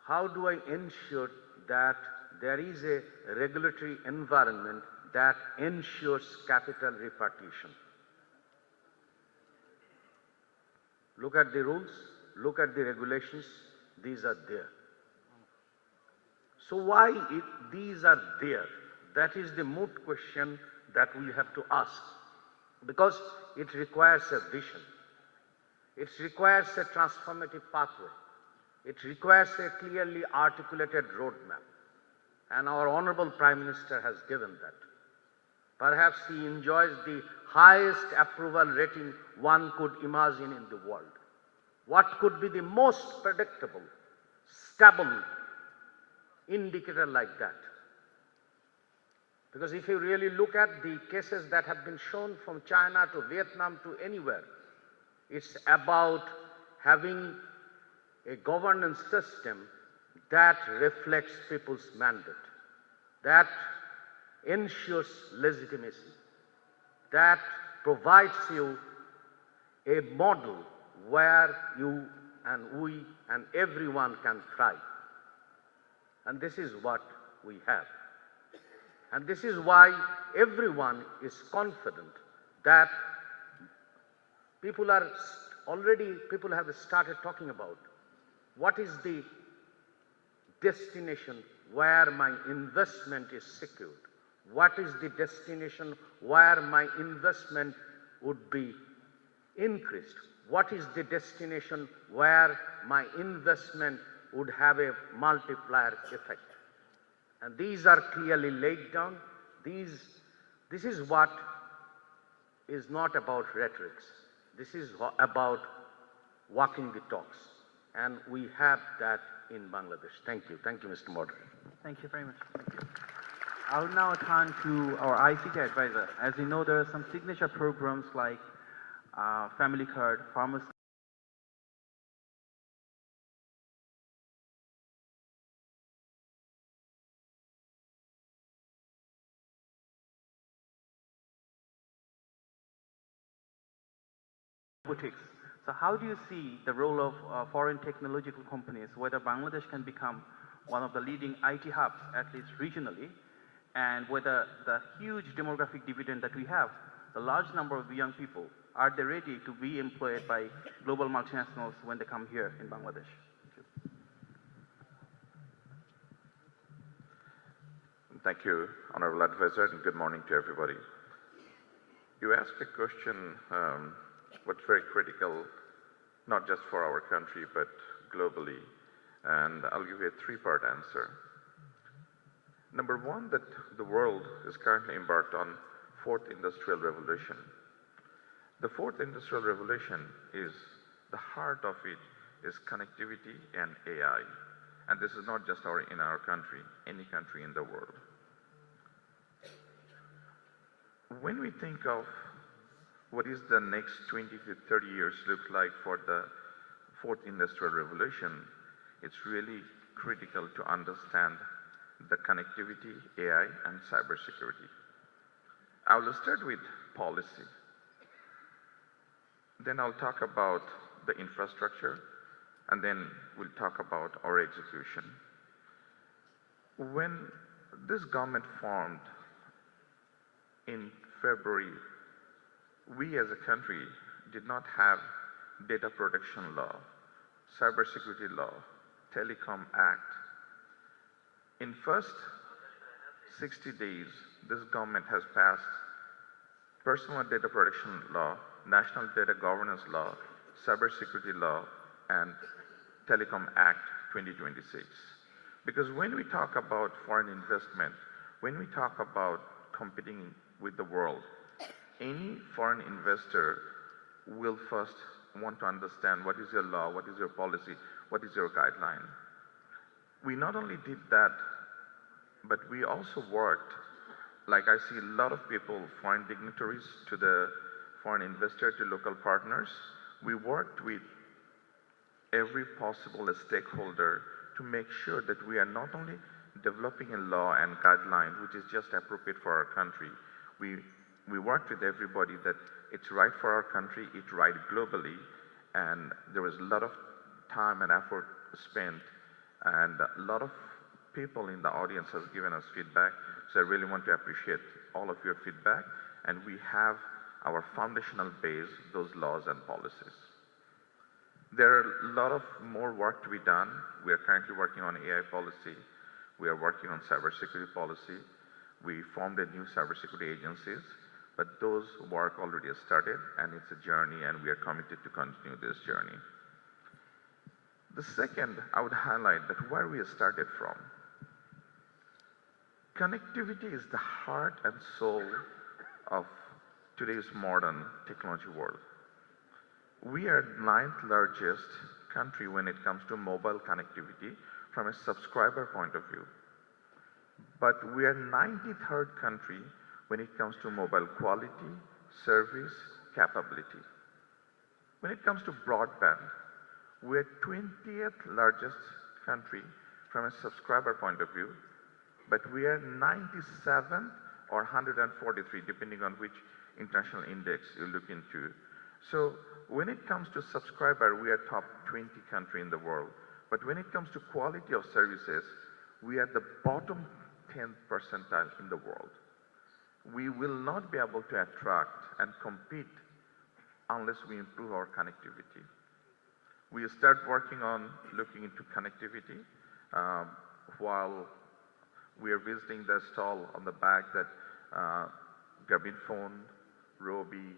how do I ensure that there is a regulatory environment that ensures capital repartition? Look at the rules, look at the regulations, these are there. So why these are there? That is the moot question that we have to ask. Because it requires a vision. It requires a transformative pathway. It requires a clearly articulated roadmap. And our Honorable Prime Minister has given that. Perhaps he enjoys the highest approval rating one could imagine in the world. What could be the most predictable, stable indicator like that? Because if you really look at the cases that have been shown from China to Vietnam to anywhere, it's about having a governance system that reflects people's mandate, that ensures legitimacy, that provides you a model where you and we and everyone can thrive. And this is what we have. And this is why everyone is confident that people have started talking about what is the destination where my investment is secured? What is the destination where my investment would be increased? What is the destination where my investment would have a multiplier effect? And these are clearly laid down. This is what is not about rhetorics. This is about walking the talks. And we have that in Bangladesh. Thank you. Thank you, Mr. Moderator. Thank you very much. Thank you. I'll now turn to our ICT advisor. As you know, there are some signature programs like Family Card, Pharmacy. Robotics. So how do you see the role of foreign technological companies, whether Bangladesh can become one of the leading IT hubs, at least regionally, and whether the huge demographic dividend that we have, the large number of young people, are they ready to be employed by global multinationals when they come here in Bangladesh? Thank you, Honorable Advisor, and good morning to everybody. You asked a question what's very critical, not just for our country, but globally. And I'll give you a three-part answer. Number one, that the world is currently embarked on fourth industrial revolution. The fourth industrial revolution is, the heart of it is connectivity and AI. And this is not just in our country, any country in the world. When we think of what is the next 20 to 30 years look like for the fourth industrial revolution, it's really critical to understand the connectivity, AI, and cybersecurity. I will start with policy. Then I'll talk about the infrastructure, and then we'll talk about our execution. When this government formed in February, we as a country did not have data protection law, cybersecurity law, telecom act. In first 60 days, this government has passed personal data protection law, national data governance law, cybersecurity law, and telecom act 2026. Because when we talk about foreign investment, when we talk about competing with the world, any foreign investor will first want to understand what is your law, what is your policy, what is your guideline. We not only did that, but we also worked, like I see a lot of people, foreign dignitaries to the foreign investor, to local partners. We worked with every possible stakeholder to make sure that we are not only developing a law and guideline which is just appropriate for our country. We worked with everybody that it's right for our country, it's right globally, and there was a lot of time and effort spent, and a lot of people in the audience has given us feedback, so I really want to appreciate all of your feedback, and we have our foundational base, those laws and policies. There are a lot of more work to be done. We are currently working on AI policy. We are working on cybersecurity policy. We formed a new cybersecurity agencies, but those work already started, and it's a journey, and we are committed to continue this journey. The second, I would highlight that where we started from. Connectivity is the heart and soul of today's modern technology world. We are 9th largest country when it comes to mobile connectivity from a subscriber point of view. But we are 93rd country when it comes to mobile quality, service, capability. When it comes to broadband, we are 20th largest country from a subscriber point of view, but we are 97th or 143, depending on which international index you look into. So when it comes to subscriber, we are top 20 country in the world. But when it comes to quality of services, we are the bottom 10th percentile in the world. We will not be able to attract and compete unless we improve our connectivity. We start working on looking into connectivity while we are visiting the stall on the back that Grameenphone, Robi,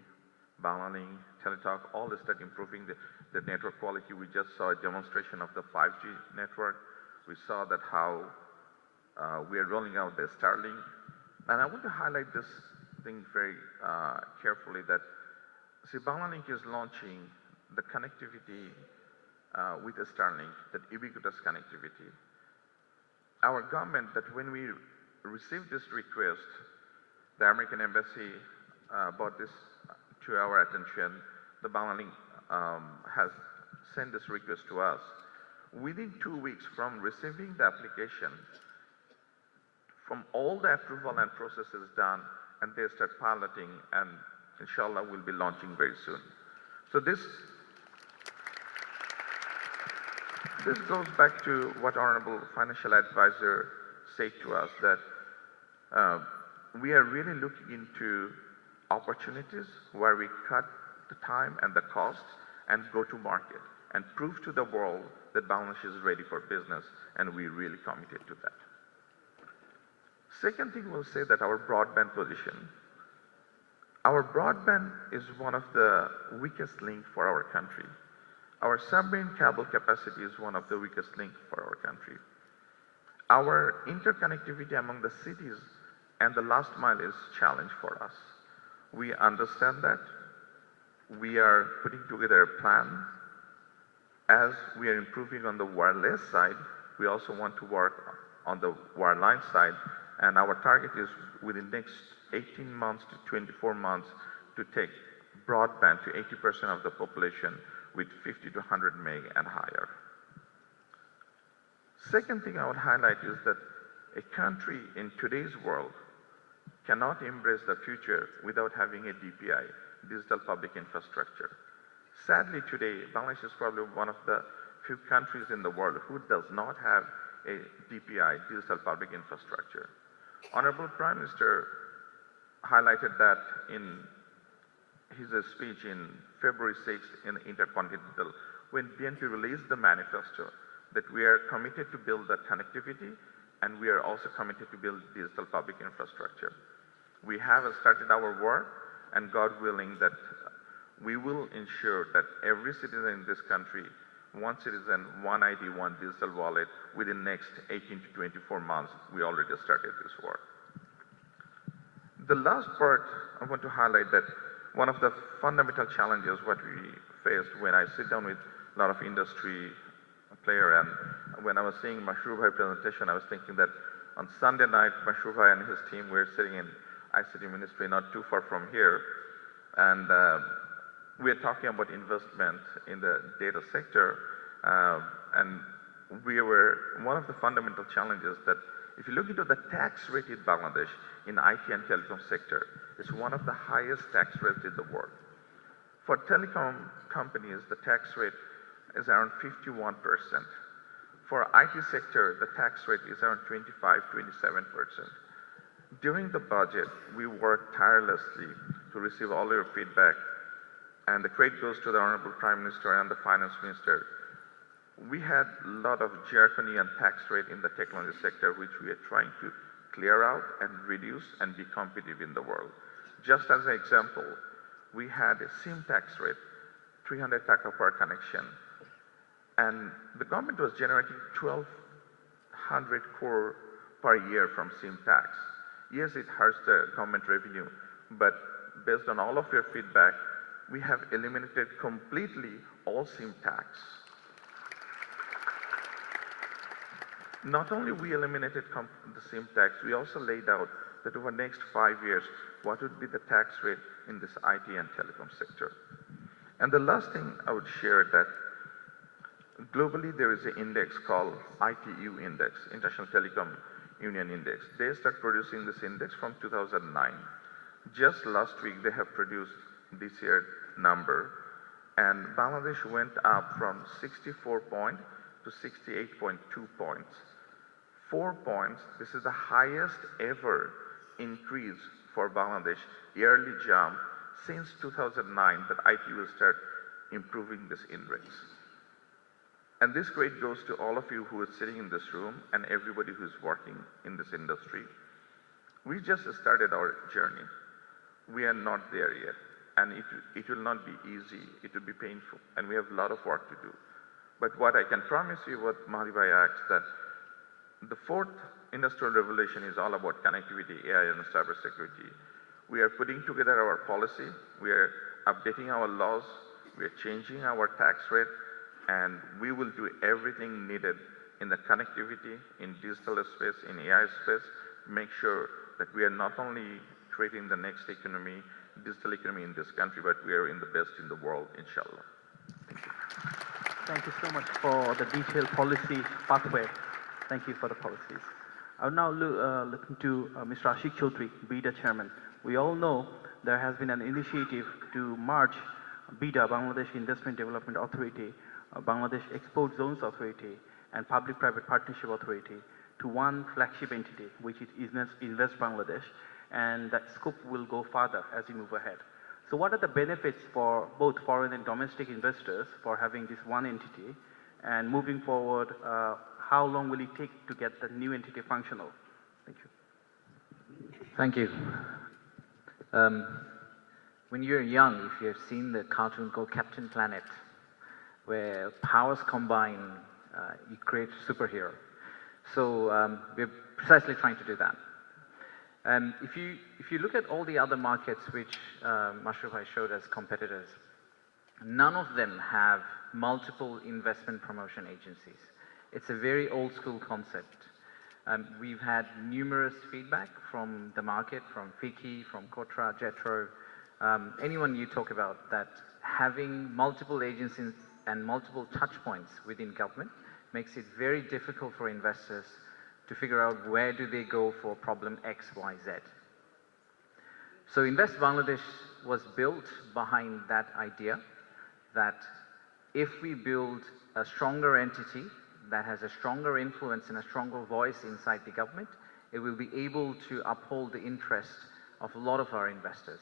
Banglalink, Teletalk, all start improving the network quality. We just saw a demonstration of the 5G network. We saw that how we are rolling out the Starlink. And I want to highlight this thing very carefully that, see, Banglalink is launching the connectivity with the Starlink, that ubiquitous connectivity. Our government, that when we received this request, the American Embassy brought this to our attention. The Banglalink has sent this request to us. Within 2 weeks from receiving the application, from all the approval and processes done, and they start piloting, and inshallah we'll be launching very soon. So this goes back to what Honorable Financial Advisor said to us, that we are really looking into opportunities where we cut the time and the cost and go to market and prove to the world that Bangladesh is ready for business, and we really committed to that. Second thing we'll say that our broadband position. Our broadband is one of the weakest links for our country. Our submarine cable capacity is one of the weakest links for our country. Our interconnectivity among the cities and the last mile is a challenge for us. We understand that. We are putting together a plan. As we are improving on the wireless side, we also want to work on the wireline side, and our target is within the next 18 months to 24 months to take broadband to 80% of the population with 50 to 100 meg and higher. Second thing I would highlight is that a country in today's world cannot embrace the future without having a DPI, digital public infrastructure. Sadly, today, Bangladesh is probably one of the few countries in the world who does not have a DPI, digital public infrastructure. Honorable Prime Minister highlighted that in his speech in February 6th in Intercontinental, when BNP released the manifesto, that we are committed to build that connectivity and we are also committed to build digital public infrastructure. We have started our work, and God willing that we will ensure that every citizen in this country, one citizen, one ID, one digital wallet, within next 18 to 24 months, we already started this work. The last part, I want to highlight that one of the fundamental challenges what we faced when I sit down with a lot of industry player, and when I was seeing Mashrur Bhai's presentation, I was thinking that on Sunday night, Mashrur Bhai and his team were sitting in ICT Ministry not too far from here, and we are talking about investment in the data sector, and one of the fundamental challenges that if you look into the tax rate in Bangladesh in IT and telecom sector, it's one of the highest tax rates in the world. For telecom companies, the tax rate is around 51%. For IT sector, the tax rate is around 25-27%. During the budget, we worked tirelessly to receive all your feedback, and the credit goes to the Honorable Prime Minister and the Finance Minister. We had a lot of draconian tax rate in the technology sector, which we are trying to clear out and reduce and be competitive in the world. Just as an example, we had a SIM tax rate, 300 taka per connection, and the government was generating 1,200 crore per year from SIM tax. Yes, it hurts the government revenue, but based on all of your feedback, we have eliminated completely all SIM tax. Not only we eliminated the SIM tax, we also laid out that over the next 5 years, what would be the tax rate in this IT and telecom sector. And the last thing I would share that globally there is an index called ITU Index, International Telecom Union Index. They start producing this index from 2009. Just last week they have produced this year's number, and Bangladesh went up from 64 point to 68.2 points. 4 points, this is the highest ever increase for Bangladesh, yearly jump since 2009 that IT will start improving this index. And this grade goes to all of you who are sitting in this room and everybody who is working in this industry. We just started our journey. We are not there yet, and it will not be easy, it will be painful, and we have a lot of work to do. But what I can promise you, what Mahdi-bhai asked, that the fourth industrial revolution is all about connectivity, AI, and cybersecurity. We are putting together our policy, we are updating our laws, we are changing our tax rate, and we will do everything needed in the connectivity, in digital space, in AI space, to make sure that we are not only creating the next economy, digital economy in this country, but we are in the best in the world, inshallah. Thank you so much for the detailed policy pathway. Thank you for the policies. I will now look into Mr. Ashik Chaudhry, BIDA Chairman. We all know there has been an initiative to merge BIDA, Bangladesh Investment Development Authority, Bangladesh Export Zones Authority, and Public-Private Partnership Authority to one flagship entity, which is Invest Bangladesh, and that scope will go further as we move ahead. So what are the benefits for both foreign and domestic investors for having this one entity, and moving forward, how long will it take to get the new entity functional? Thank you. Thank you. When you're young, if you have seen the cartoon called Captain Planet, where powers combine, you create a superhero. So we're precisely trying to do that. If you look at all the other markets which Mashrur Bhai showed as competitors, none of them have multiple investment promotion agencies. It's a very old school concept. We've had numerous feedback from the market, from FICCI, from Kotra, Jetro, anyone you talk about, that having multiple agencies and multiple touch points within government makes it very difficult for investors to figure out where do they go for problem X, Y, Z. So Invest Bangladesh was built behind that idea, that if we build a stronger entity that has a stronger influence and a stronger voice inside the government, it will be able to uphold the interest of a lot of our investors.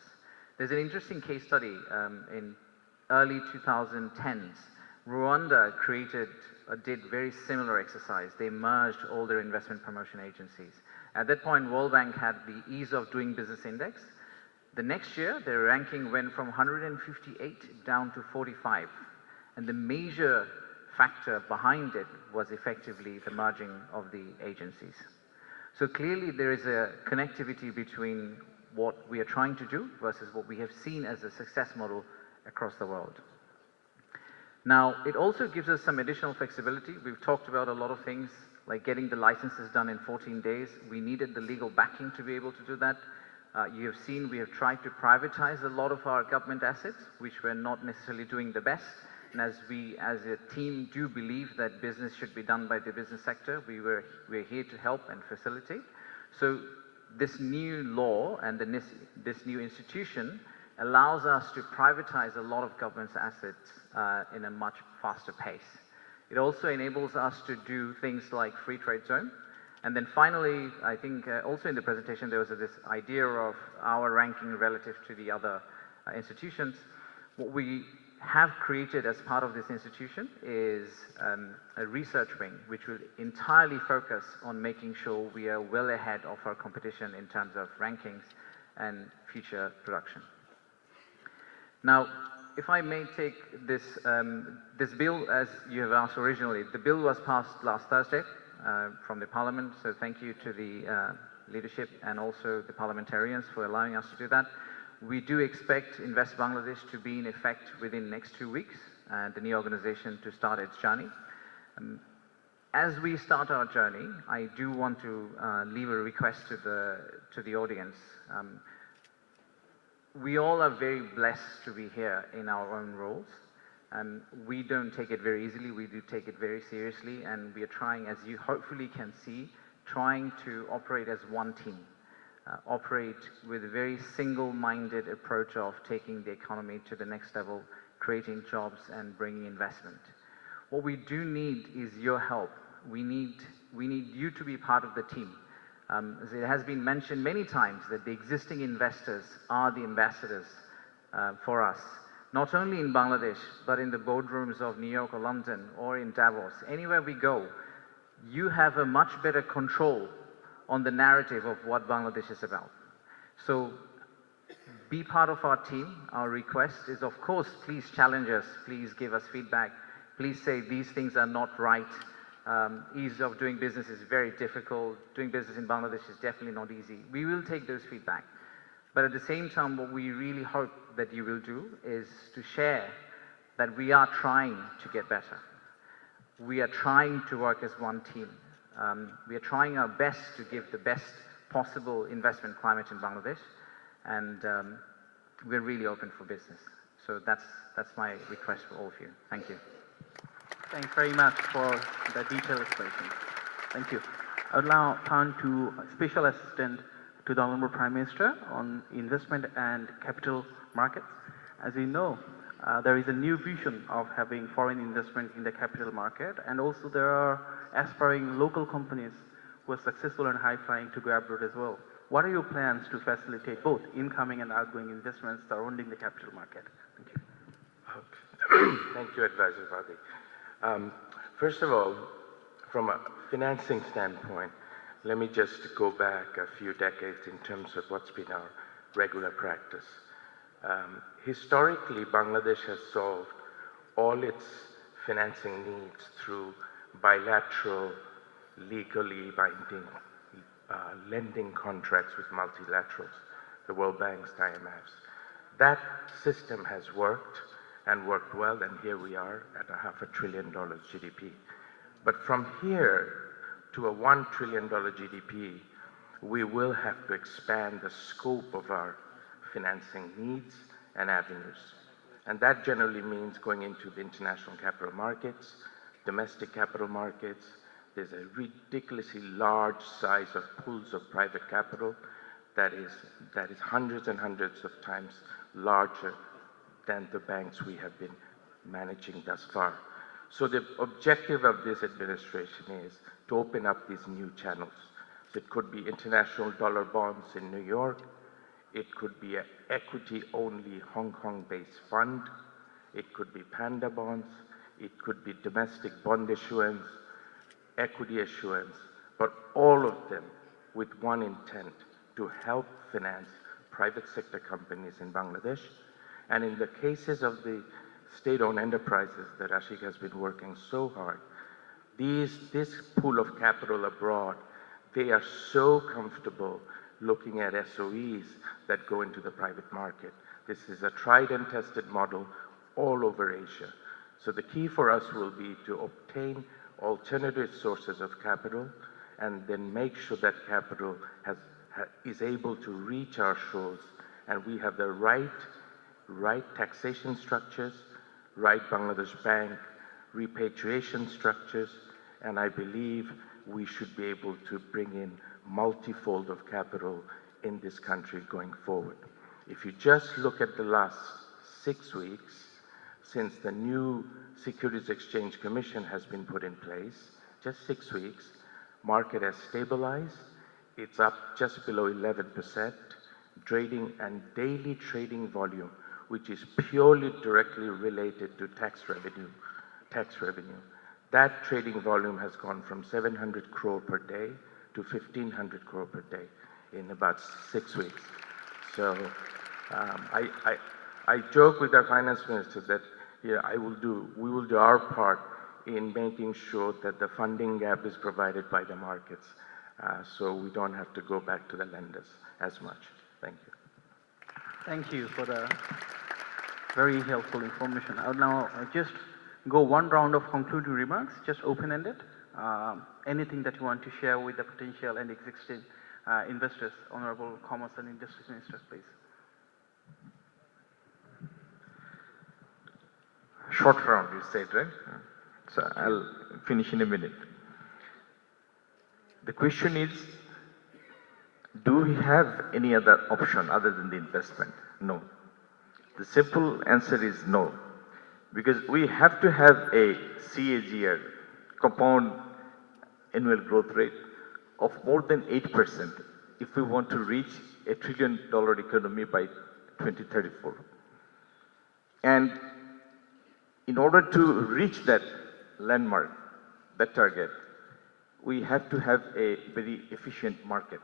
There's an interesting case study in early 2010s. Rwanda did very similar exercise. They merged all their investment promotion agencies. At that point, World Bank had the Ease of Doing Business Index. The next year, their ranking went from 158 down to 45. And the major factor behind it was effectively the merging of the agencies. So clearly there is a connectivity between what we are trying to do versus what we have seen as a success model across the world. Now, it also gives us some additional flexibility. We've talked about a lot of things, like getting the licenses done in 14 days. We needed the legal backing to be able to do that. You have seen we have tried to privatize a lot of our government assets, which we're not necessarily doing the best. And as we, as a team, do believe that business should be done by the business sector, we're here to help and facilitate. So this new law and this new institution allows us to privatize a lot of government's assets in a much faster pace. It also enables us to do things like free trade zone. And then finally, I think also in the presentation there was this idea of our ranking relative to the other institutions. What we have created as part of this institution is a research wing which will entirely focus on making sure we are well ahead of our competition in terms of rankings and future production. Now, if I may take this, this bill, as you have asked originally, the bill was passed last Thursday from the Parliament, so thank you to the leadership and also the parliamentarians for allowing us to do that. We do expect Invest Bangladesh to be in effect within the next 2 weeks and the new organization to start its journey. As we start our journey, I do want to leave a request to the audience. We all are very blessed to be here in our own roles. We don't take it very easily, we do take it very seriously, and we are trying, as you hopefully can see, trying to operate as one team. Operate with a very single-minded approach of taking the economy to the next level, creating jobs and bringing investment. What we do need is your help. We need you to be part of the team. As it has been mentioned many times that the existing investors are the ambassadors for us, not only in Bangladesh, but in the boardrooms of New York or London or in Davos. Anywhere we go, you have a much better control on the narrative of what Bangladesh is about. So be part of our team. Our request is, of course, please challenge us, please give us feedback, please say these things are not right. Ease of doing business is very difficult. Doing business in Bangladesh is definitely not easy. We will take those feedback. But at the same time, what we really hope that you will do is to share that we are trying to get better. We are trying to work as one team. We are trying our best to give the best possible investment climate in Bangladesh, and we're really open for business. So that's my request for all of you. Thank you. Thanks very much for the detailed explanation. Thank you. I will now turn to Special Assistant to the Honorable Prime Minister on Investment and Capital Markets. As you know, there is a new vision of having foreign investment in the capital market, and also there are aspiring local companies who are successful and high-flying to go abroad as well. What are your plans to facilitate both incoming and outgoing investments surrounding the capital market? Thank you. Okay. Thank you, Advisor Badi. First of all, from a financing standpoint, let me just go back a few decades in terms of what's been our regular practice. Historically, Bangladesh has solved all its financing needs through bilateral, legally binding lending contracts with multilaterals, the World Banks, the IMFs. That system has worked and worked well, and here we are at a $500 billion GDP. But from here to a $1 trillion GDP, we will have to expand the scope of our financing needs and avenues. And that generally means going into the international capital markets, domestic capital markets. There's a ridiculously large size of pools of private capital that is hundreds and hundreds of times larger than the banks we have been managing thus far. So the objective of this administration is to open up these new channels. So it could be international dollar bonds in New York. It could be an equity-only Hong Kong-based fund. It could be panda bonds. It could be domestic bond issuance, equity issuance, but all of them with one intent: to help finance private sector companies in Bangladesh. And in the cases of the state-owned enterprises that Ashik has been working so hard, this pool of capital abroad, they are so comfortable looking at SOEs that go into the private market. This is a tried and tested model all over Asia. So the key for us will be to obtain alternative sources of capital and then make sure that capital is able to reach our shores, and we have the right taxation structures, right Bangladesh Bank repatriation structures, and I believe we should be able to bring in multifold of capital in this country going forward. If you just look at the last 6 weeks, since the new Securities Exchange Commission has been put in place, just 6 weeks, market has stabilized. It's up just below 11%, trading and daily trading volume, which is purely directly related to tax revenue. That trading volume has gone from 700 crore per day to 1500 crore per day in about 6 weeks. So I joke with our finance minister that we will do our part in making sure that the funding gap is provided by the markets, so we don't have to go back to the lenders as much. Thank you. Thank you for the very helpful information. I'll now just go one round of concluding remarks, just open-ended. Anything that you want to share with the potential and existing investors, Honorable Commerce and Industries Minister, please. Short round, you said, right? So I'll finish in a minute. The question is, do we have any other option other than the investment? No. The simple answer is no. Because we have to have a CAGR, compound annual growth rate, of more than 8% if we want to reach $1 trillion economy by 2034. And in order to reach that landmark, that target, we have to have a very efficient market.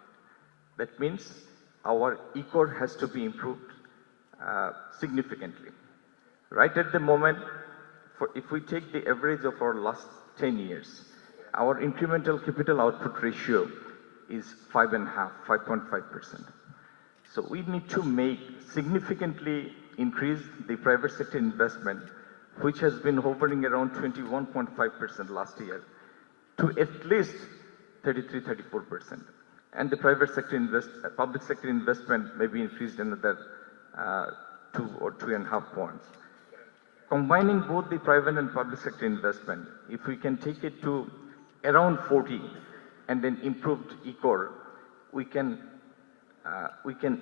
That means our ECOR has to be improved significantly. Right at the moment, if we take the average of our last 10 years, our incremental capital output ratio is 5.5%. So we need to significantly increase the private sector investment, which has been hovering around 21.5% last year, to at least 33-34%. And the public sector investment may be increased another 2 or 2.5 points. Combining both the private and public sector investment, if we can take it to around 40 and then improved ECOR, we can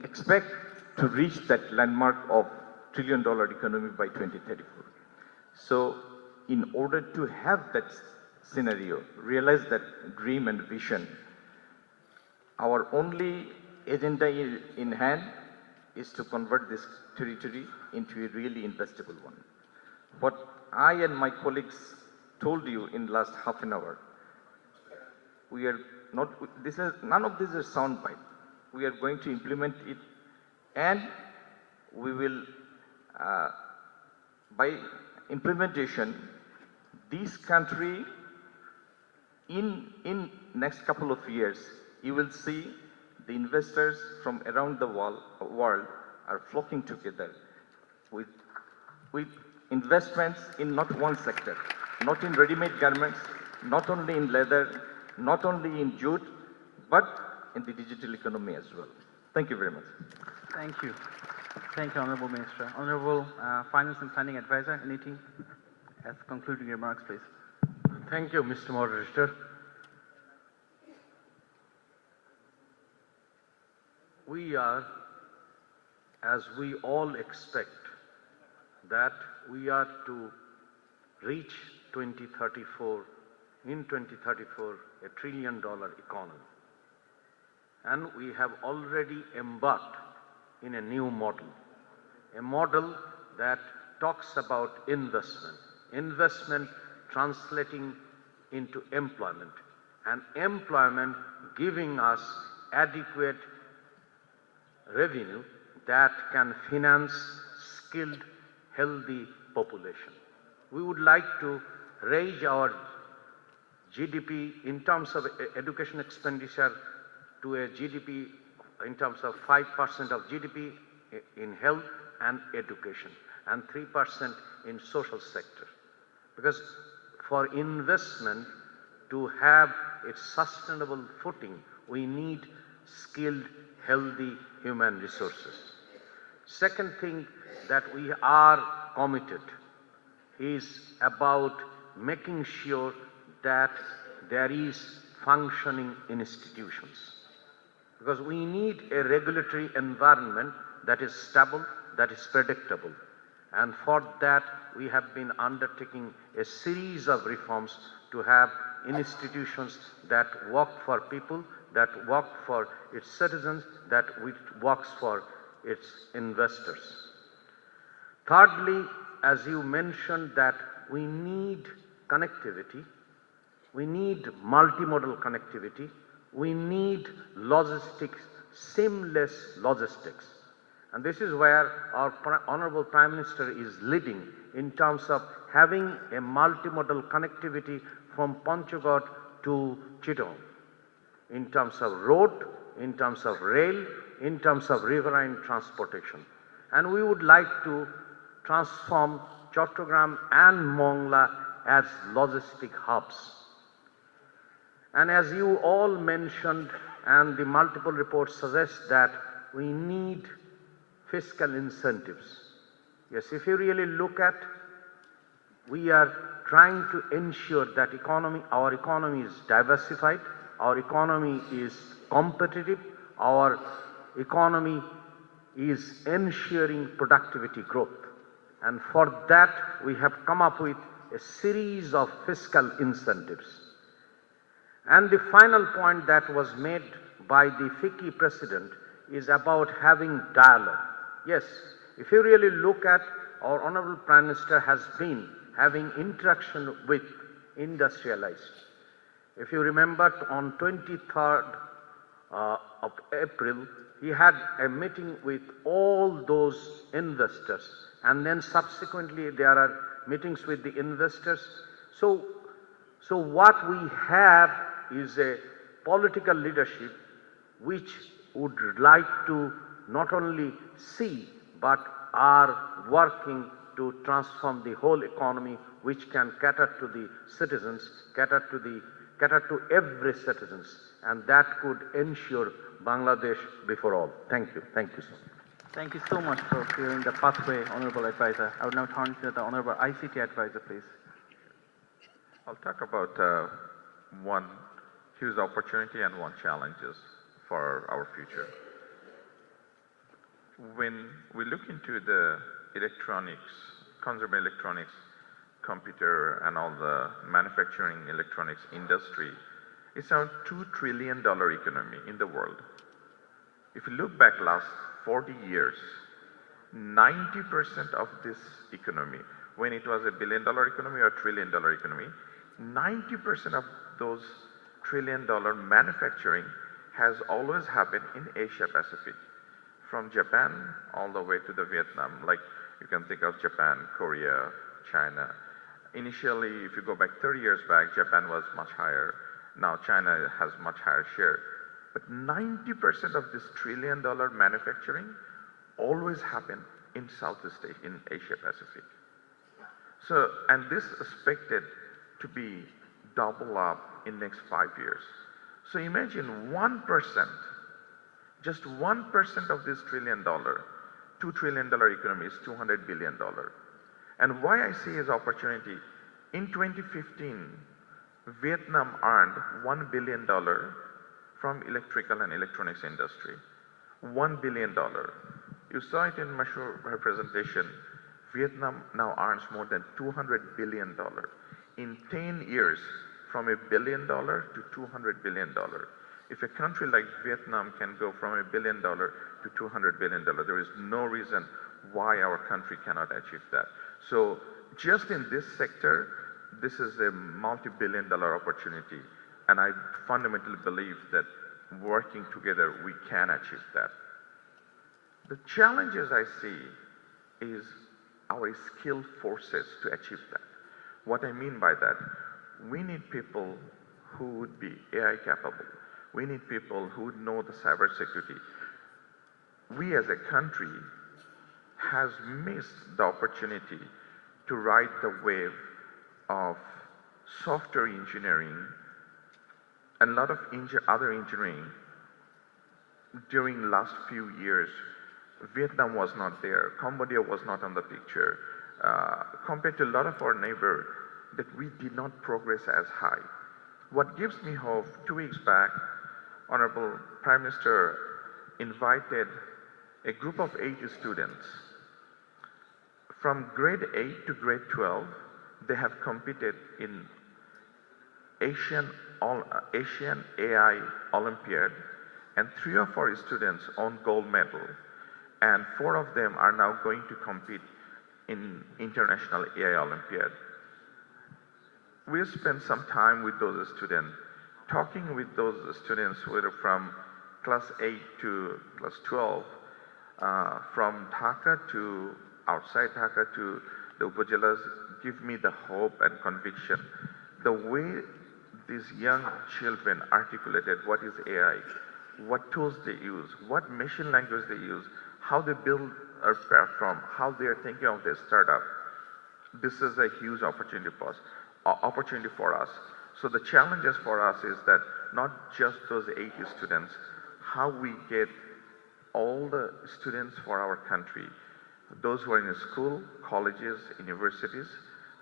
expect to reach that landmark of $1 trillion economy by 2034. So in order to have that scenario, realize that dream and vision, our only agenda in hand is to convert this territory into a really investable one. What I and my colleagues told you in the last half an hour, none of this is soundbite. We are going to implement it, and we will, by implementation, this country, in next couple of years, you will see the investors from around the world are flocking together with investments in not one sector, not in ready-made garments, not only in leather, not only in jute, but in the digital economy as well. Thank you very much. Thank you. Thank you, Honorable Minister. Honorable Finance and Planning Advisor, anything as concluding remarks, please. Thank you, Mr. Moderator. We are, as we all expect, that we are to reach 2034, in 2034, a $1 trillion economy. And we have already embarked in a new model, a model that talks about investment translating into employment, and employment giving us adequate revenue that can finance skilled, healthy population. We would like to raise our GDP in terms of education expenditure to a GDP in terms of 5% of GDP in health and education, and 3% in social sector. Because for investment to have its sustainable footing, we need skilled, healthy human resources. Second thing that we are committed is about making sure that there is functioning institutions. Because we need a regulatory environment that is stable, that is predictable. And for that, we have been undertaking a series of reforms to have institutions that work for people, that work for its citizens, that works for its investors. Thirdly, as you mentioned, that we need connectivity, we need multimodal connectivity, we need logistics, seamless logistics. And this is where our Honorable Prime Minister is leading in terms of having a multimodal connectivity from Panchaghat to Chittagong, in terms of road, in terms of rail, in terms of riverine transportation. And we would like to transform Chattogram and Mongla as logistic hubs. And as you all mentioned, and the multiple reports suggest that we need fiscal incentives. Yes, if you really look at, we are trying to ensure that our economy is diversified, our economy is competitive, our economy is ensuring productivity growth. And for that, we have come up with a series of fiscal incentives. And the final point that was made by the FICCI president is about having dialogue. Yes, if you really look at, our Honorable Prime Minister has been having interaction with industrialized. If you remember, on 23rd of April, he had a meeting with all those investors, and then subsequently there are meetings with the investors. So what we have is a political leadership which would like to not only see but are working to transform the whole economy, which can cater to the citizens, cater to every citizens, and that could ensure Bangladesh before all. Thank you. Thank you, sir. Thank you so much for clearing the pathway, Honorable Advisor. I would now turn to the Honorable ICT Advisor, please. I'll talk about one huge opportunity and one challenges for our future. When we look into the electronics, consumer electronics, computer, and all the manufacturing electronics industry, it's a $2 trillion economy in the world. If you look back last 40 years, 90% of this economy, when it was a $1 billion economy or $1 trillion economy, 90% of those $1 trillion manufacturing has always happened in Asia Pacific, from Japan all the way to the Vietnam. Like you can think of Japan, Korea, China. Initially, if you go back 30 years back, Japan was much higher. Now China has much higher share. But 90% of this $1 trillion manufacturing always happened in Southeast Asia, in Asia Pacific. So, and this is expected to be double up in next 5 years. So imagine 1%, just 1% of this $1 trillion, $2 trillion economy is $200 billion. And why I see as opportunity, in 2015, Vietnam earned $1 billion from electrical and electronics industry. $1 billion. You saw it in Mashur presentation. Vietnam now earns more than $200 billion. In 10 years, from $1 billion to $200 billion. If a country like Vietnam can go from $1 billion to $200 billion, there is no reason why our country cannot achieve that. So just in this sector, this is a multi-billion-dollar opportunity, and I fundamentally believe that working together, we can achieve that. The challenges I see is our skilled forces to achieve that. What I mean by that, we need people who would be AI capable. We need people who would know the cybersecurity. We as a country has missed the opportunity to ride the wave of software engineering and a lot of other engineering. During last few years, Vietnam was not there. Cambodia was not on the picture. Compared to a lot of our neighbors, that we did not progress as high. What gives me hope, 2 weeks back, Honorable Prime Minister invited a group of 80 students. From grade 8 to grade 12, they have competed in Asian AI Olympiad, and 3 of our students won gold medal, and 4 of them are now going to compete in International AI Olympiad. We spent some time with those students, talking with those students who were from class 8 to class 12, from Dhaka to outside Dhaka to the Upajilas, give me the hope and conviction. The way these young children articulated what is AI, what tools they use, what machine language they use, how they build a platform, how they are thinking of their startup. This is a huge opportunity for us. So the challenges for us is that not just those 80 students, how we get all the students for our country, those who are in school, colleges, universities,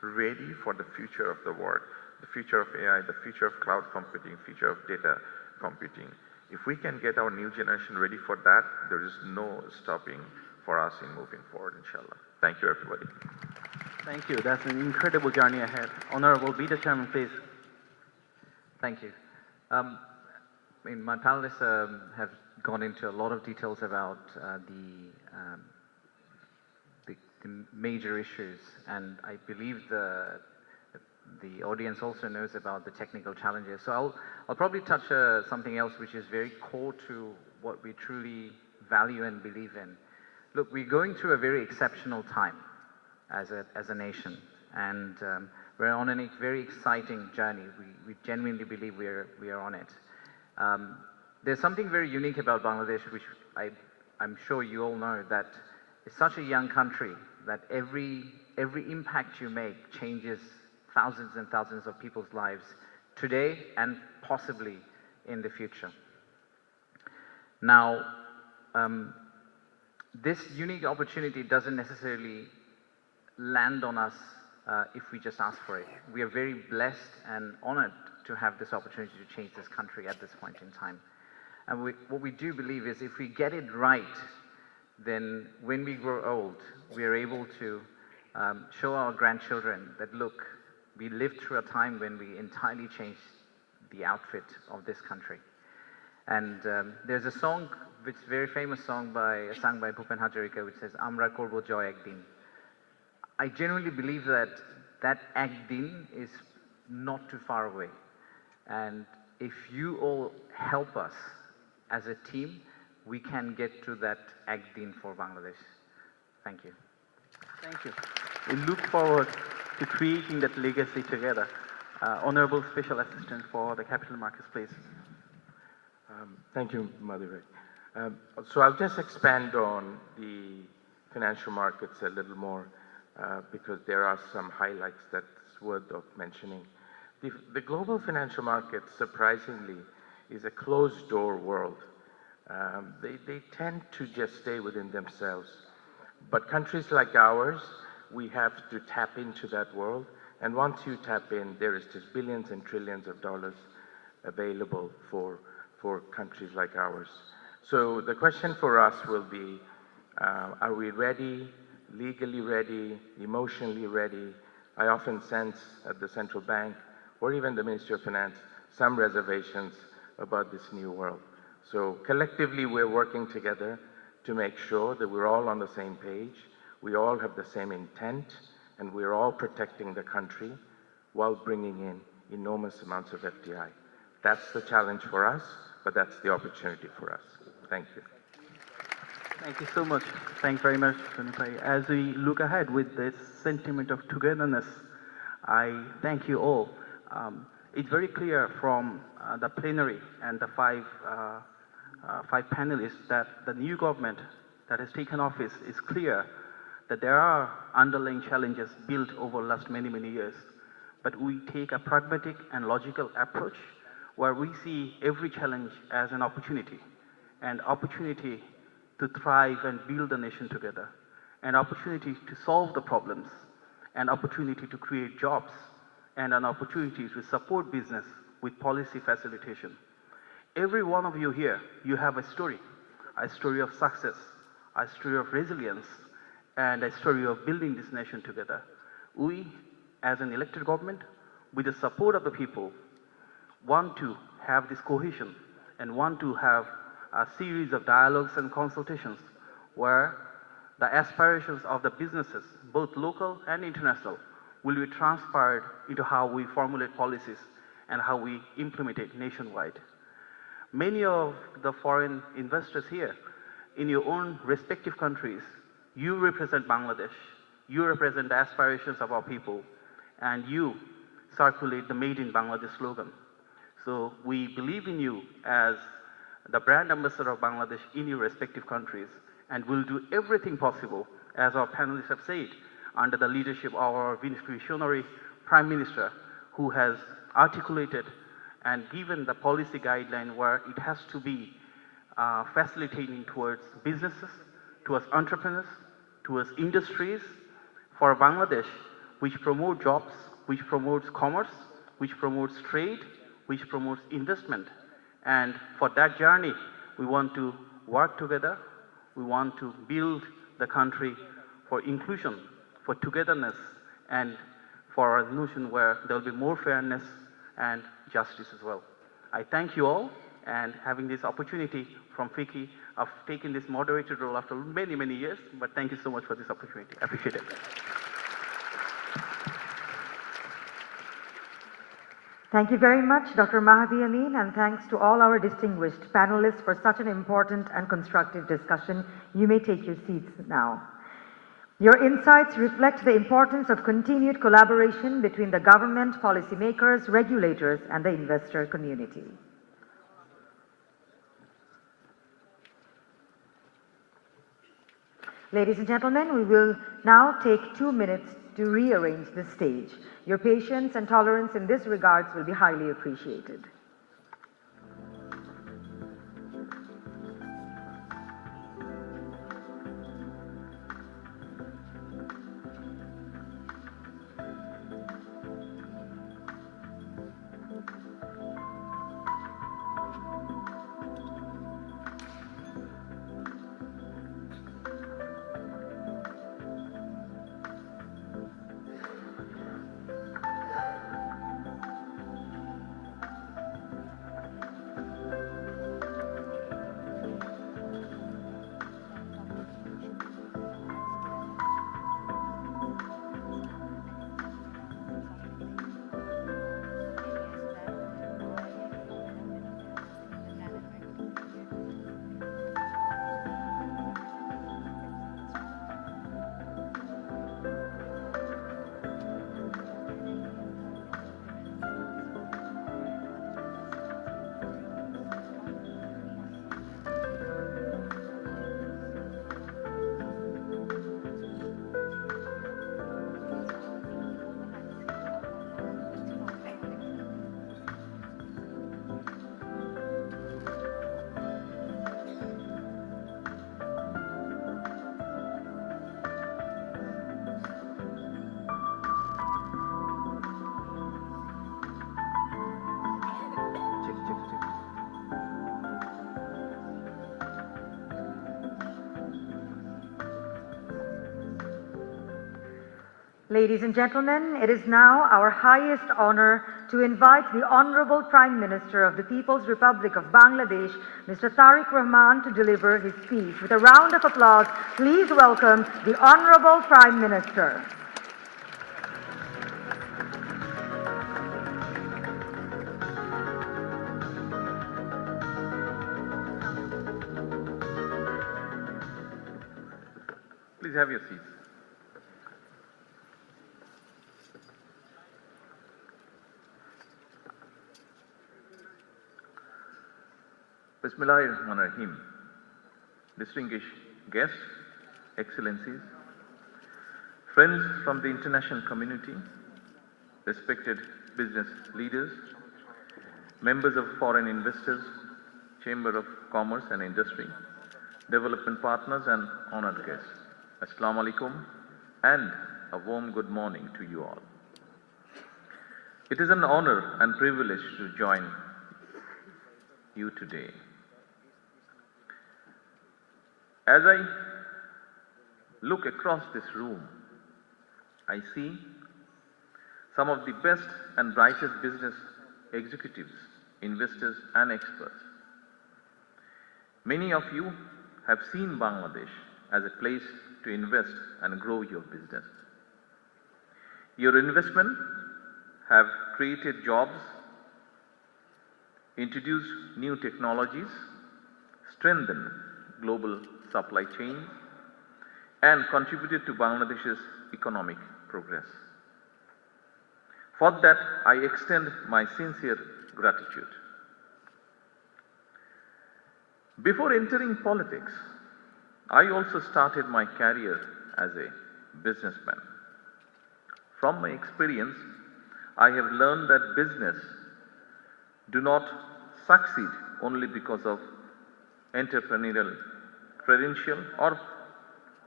ready for the future of the world, the future of AI, the future of cloud computing, future of data computing. If we can get our new generation ready for that, there is no stopping for us in moving forward, inshallah. Thank you, everybody. Thank you. That's an incredible journey ahead. Honorable Beta Chairman, please. Thank you. My panelists have gone into a lot of details about the major issues, and I believe the audience also knows about the technical challenges. So I'll probably touch something else which is very core to what we truly value and believe in. Look, we're going through a very exceptional time as a nation, and we're on a very exciting journey. We genuinely believe we are on it. There's something very unique about Bangladesh, which I'm sure you all know, that it's such a young country that every impact you make changes thousands and thousands of people's lives today and possibly in the future. Now, this unique opportunity doesn't necessarily land on us if we just ask for it. We are very blessed and honored to have this opportunity to change this country at this point in time. And what we do believe is if we get it right, then when we grow old, we are able to show our grandchildren that, look, we lived through a time when we entirely changed the outfit of this country. And there's a song, which is a very famous song sung by Bhupen Hazarika, which says, Amra Korbo Joy Ekdin. I genuinely believe that that Ekdin is not too far away. And if you all help us as a team, we can get to that Ekdin for Bangladesh. Thank you. Thank you. We look forward to creating that legacy together. Honorable Special Assistant for the Capital Markets, please. Thank you, Madhuri. So I'll just expand on the financial markets a little more because there are some highlights that's worth of mentioning. The global financial market, surprisingly, is a closed-door world. They tend to just stay within themselves. But countries like ours, we have to tap into that world. And once you tap in, there is just billions and trillions of dollars available for countries like ours. So the question for us will be, are we ready? legally ready, emotionally ready. I often sense at the central bank or even the Ministry of Finance some reservations about this new world. So collectively, we're working together to make sure that we're all on the same page, we all have the same intent, and we're all protecting the country while bringing in enormous amounts of FDI. That's the challenge for us, but that's the opportunity for us. Thank you. Thank you so much. Thanks very much, Tony. As we look ahead with this sentiment of togetherness, I thank you all. It's very clear from the plenary and the five panelists that the new government that has taken office is clear that there are underlying challenges built over the last many, many years. But we take a pragmatic and logical approach where we see every challenge as an opportunity to thrive and build the nation together, an opportunity to solve the problems, an opportunity to create jobs, and an opportunity to support business with policy facilitation. Every one of you here, you have a story of success, a story of resilience, and a story of building this nation together. We, as an elected government, with the support of the people, want to have this cohesion and want to have a series of dialogues and consultations where the aspirations of the businesses, both local and international, will be transpired into how we formulate policies and how we implement it nationwide. Many of the foreign investors here, in your own respective countries, you represent Bangladesh, you represent the aspirations of our people, and you circulate the Made in Bangladesh slogan. So we believe in you as the brand ambassador of Bangladesh in your respective countries, and will do everything possible, as our panelists have said, under the leadership of our visionary Prime Minister, who has articulated and given the policy guideline where it has to be facilitating towards businesses, towards entrepreneurs, towards industries for Bangladesh, which promote jobs, which promotes commerce, which promotes trade, which promotes investment. And for that journey, we want to work together. We want to build the country for inclusion, for togetherness, and for a notion where there will be more fairness and justice as well. I thank you all, and having this opportunity from FICCI of taking this moderator role after many, many years, but thank you so much for this opportunity. I appreciate it. Thank you very much, Dr. Mahdi Amin, and thanks to all our distinguished panelists for such an important and constructive discussion. You may take your seats now. Your insights reflect the importance of continued collaboration between the government, policymakers, regulators, and the investor community. Ladies and gentlemen, we will now take 2 minutes to rearrange the stage. Your patience and tolerance in this regards will be highly appreciated. Ladies and gentlemen, it is now our highest honor to invite the Honorable Prime Minister of the People's Republic of Bangladesh, Mr. Tariq Rahman, to deliver his speech. With a round of applause, please welcome the Honorable Prime Minister. Please have your seats. Bismillahirrahmanirrahim. Distinguished guests, excellencies, friends from the international community, respected business leaders, members of foreign investors, Chamber of Commerce and Industry, development partners and honored guests. Assalamu alaikum and a warm good morning to you all. It is an honor and privilege to join you today. As I look across this room, I see some of the best and brightest business executives, investors and experts. Many of you have seen Bangladesh as a place to invest and grow your business. Your investment have created jobs, introduced new technologies, strengthened global supply chains, and contributed to Bangladesh's economic progress. For that, I extend my sincere gratitude. Before entering politics, I also started my career as a businessman. From my experience, I have learned that business do not succeed only because of entrepreneurial credential or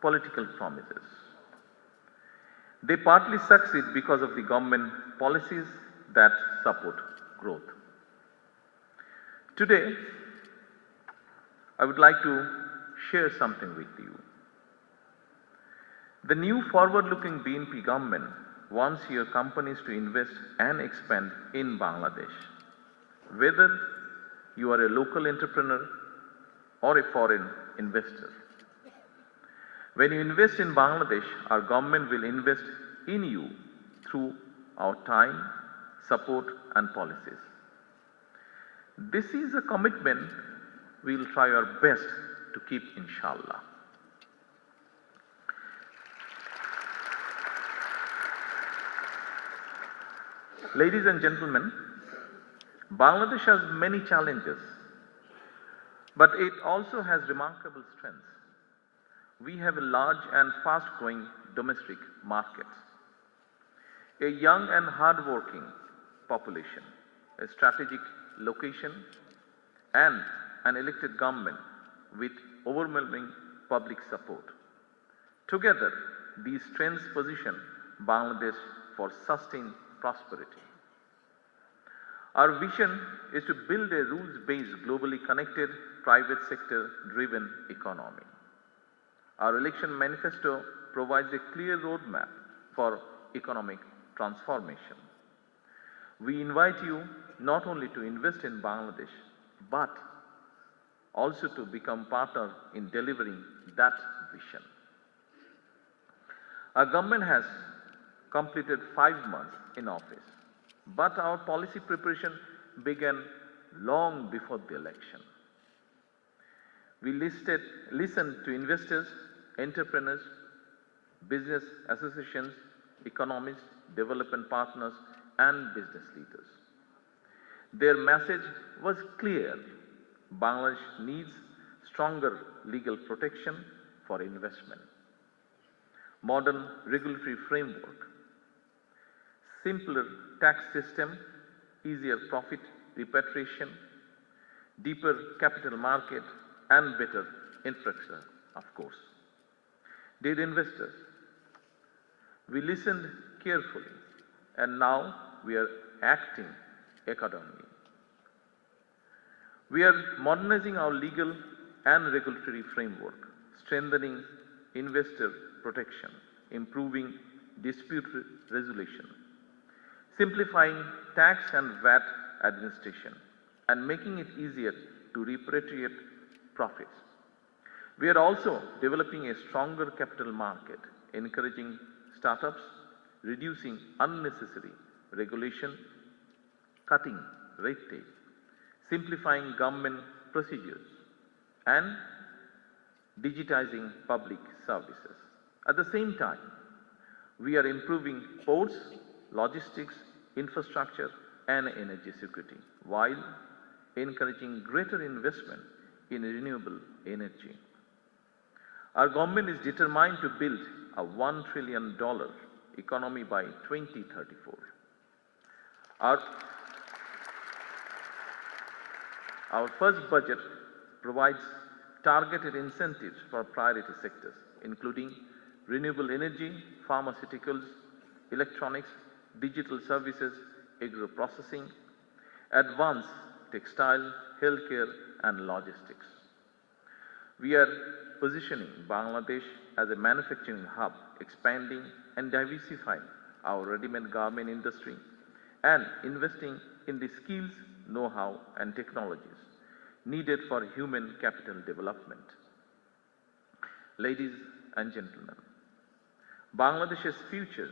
political promises. They partly succeed because of the government policies that support growth. Today, I would like to share something with you. The new forward-looking BNP government wants your companies to invest and expand in Bangladesh. Whether you are a local entrepreneur or a foreign investor. When you invest in Bangladesh, our government will invest in you through our time, support and policies. This is a commitment we will try our best to keep, inshallah. Ladies and gentlemen, Bangladesh has many challenges, but it also has remarkable strengths. We have a large and fast-growing domestic market, a young and hard-working population, a strategic location, and an elected government with overwhelming public support. Together, these strengths position Bangladesh for sustained prosperity. Our vision is to build a rules-based, globally connected, private sector-driven economy. Our election manifesto provides a clear roadmap for economic transformation. We invite you not only to invest in Bangladesh, but also to become partner in delivering that vision. Our government has completed 5 months in office, but our policy preparation began long before the election. We listened to investors, entrepreneurs, business associations, economists, development partners, and business leaders. Their message was clear. Bangladesh needs stronger legal protection for investment, modern regulatory framework, simpler tax system, easier profit repatriation, deeper capital market, and better infrastructure, of course. Dear investors, we listened carefully and now we are acting accordingly. We are modernizing our legal and regulatory framework, strengthening investor protection, improving dispute resolution, simplifying tax and VAT administration, and making it easier to repatriate profits. We are also developing a stronger capital market, encouraging startups, reducing unnecessary regulation, cutting red tape, simplifying government procedures, and digitizing public services. At the same time, we are improving ports, logistics, infrastructure, and energy security, while encouraging greater investment in renewable energy. Our government is determined to build a $1 trillion economy by 2034. Our first budget provides targeted incentives for priority sectors, including renewable energy, pharmaceuticals, electronics, digital services, agro-processing, advanced textile, healthcare, and logistics. We are positioning Bangladesh as a manufacturing hub, expanding and diversifying our ready-made garment industry, and investing in the skills, know-how, and technologies needed for human capital development. Ladies and gentlemen, Bangladesh's future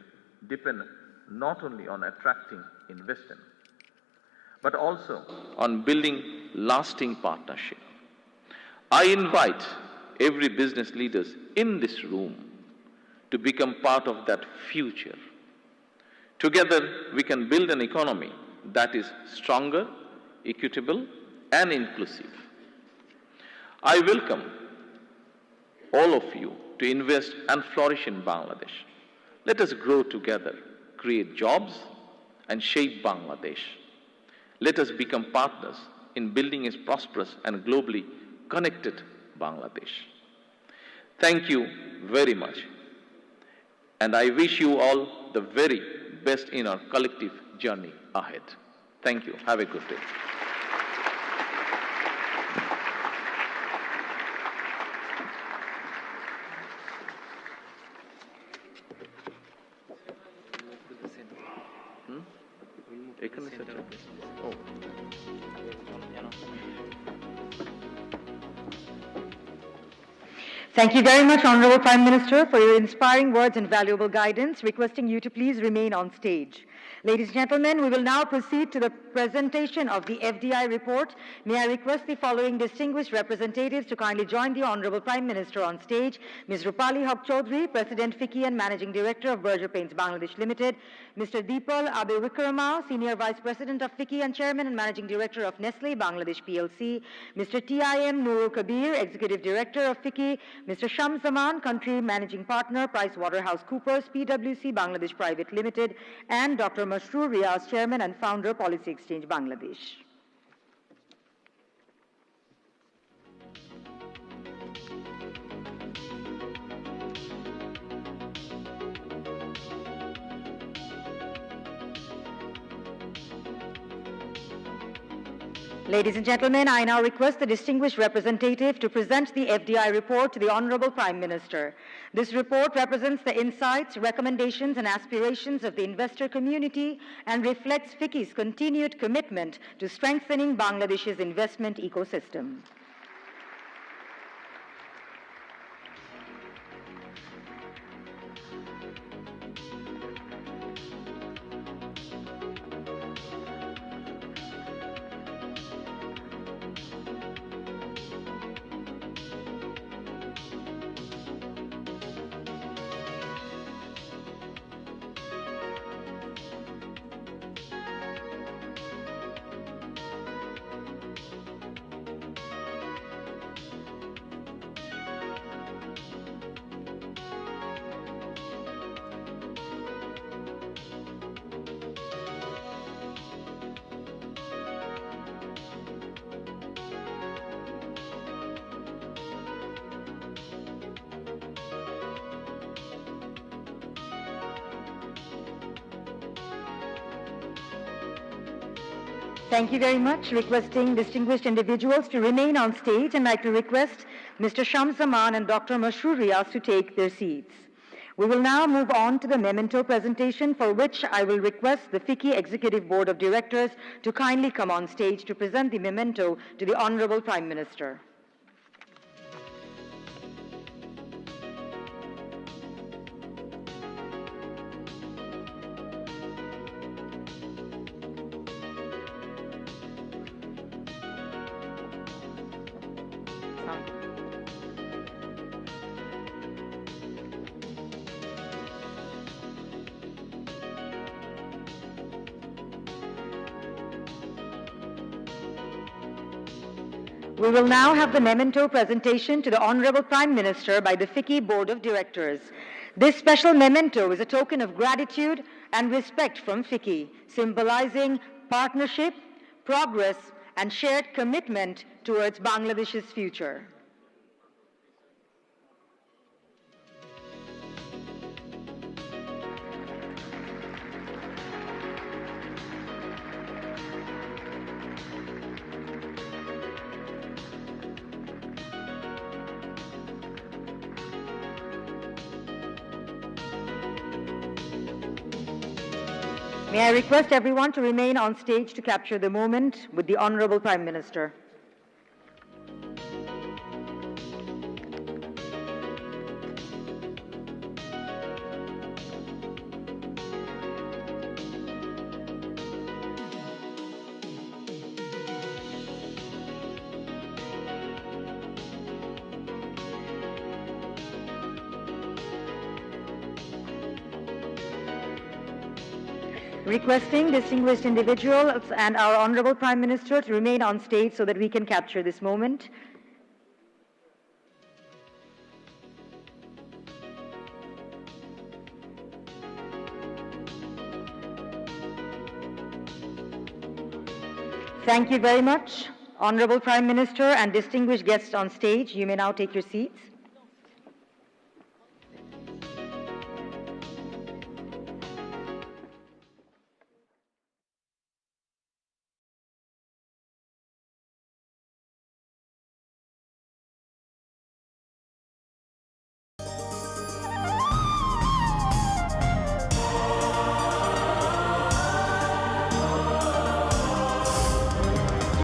depends not only on attracting investment, but also on building lasting partnership. I invite every business leaders in this room to become part of that future. Together, we can build an economy that is stronger, equitable, and inclusive. I welcome all of you to invest and flourish in Bangladesh. Let us grow together, create jobs, and shape Bangladesh. Let us become partners in building a prosperous and globally connected Bangladesh. Thank you very much, and I wish you all the very best in our collective journey ahead. Thank you. Have a good day. Thank you very much, Honorable Prime Minister, for your inspiring words and valuable guidance, requesting you to please remain on stage. Ladies and gentlemen, we will now proceed to the presentation of the FDI report. May I request the following distinguished representatives to kindly join the Honorable Prime Minister on stage. Ms. Rupali Haq Chaudhry, President FICCI and Managing Director of Berger Paints Bangladesh Limited. Mr. Deepal Abe Wickrama, Senior Vice President of FICCI and Chairman and Managing Director of Nestle Bangladesh PLC. Mr. T.I.M. Nurul Kabir, Executive Director of FICCI. Mr. Shams Zaman, Country Managing Partner, PricewaterhouseCoopers, PwC Bangladesh Private Limited, and Dr. Masroor Riaz, Chairman and Founder, Policy Exchange Bangladesh. Ladies and gentlemen, I now request the distinguished representative to present the FDI report to the Honorable Prime Minister. This report represents the insights, recommendations, and aspirations of the investor community and reflects FICCI's continued commitment to strengthening Bangladesh's investment ecosystem. Thank you very much. Requesting distinguished individuals to remain on stage, and I'd like to request Mr. Shams Zaman and Dr. Masroor Riaz to take their seats. We will now move on to the memento presentation, for which I will request the FICCI Executive Board of Directors to kindly come on stage to present the memento to the Honorable Prime Minister. We will now have the memento presentation to the Honorable Prime Minister by the FICCI Board of Directors. This special memento is a token of gratitude and respect from FICCI, symbolizing partnership, progress, and shared commitment towards Bangladesh's future. May I request everyone to remain on stage to capture the moment with the Honorable Prime Minister. Requesting distinguished individuals and our Honorable Prime Minister to remain on stage so that we can capture this moment. Thank you very much. Honorable Prime Minister and distinguished guests on stage, you may now take your seats.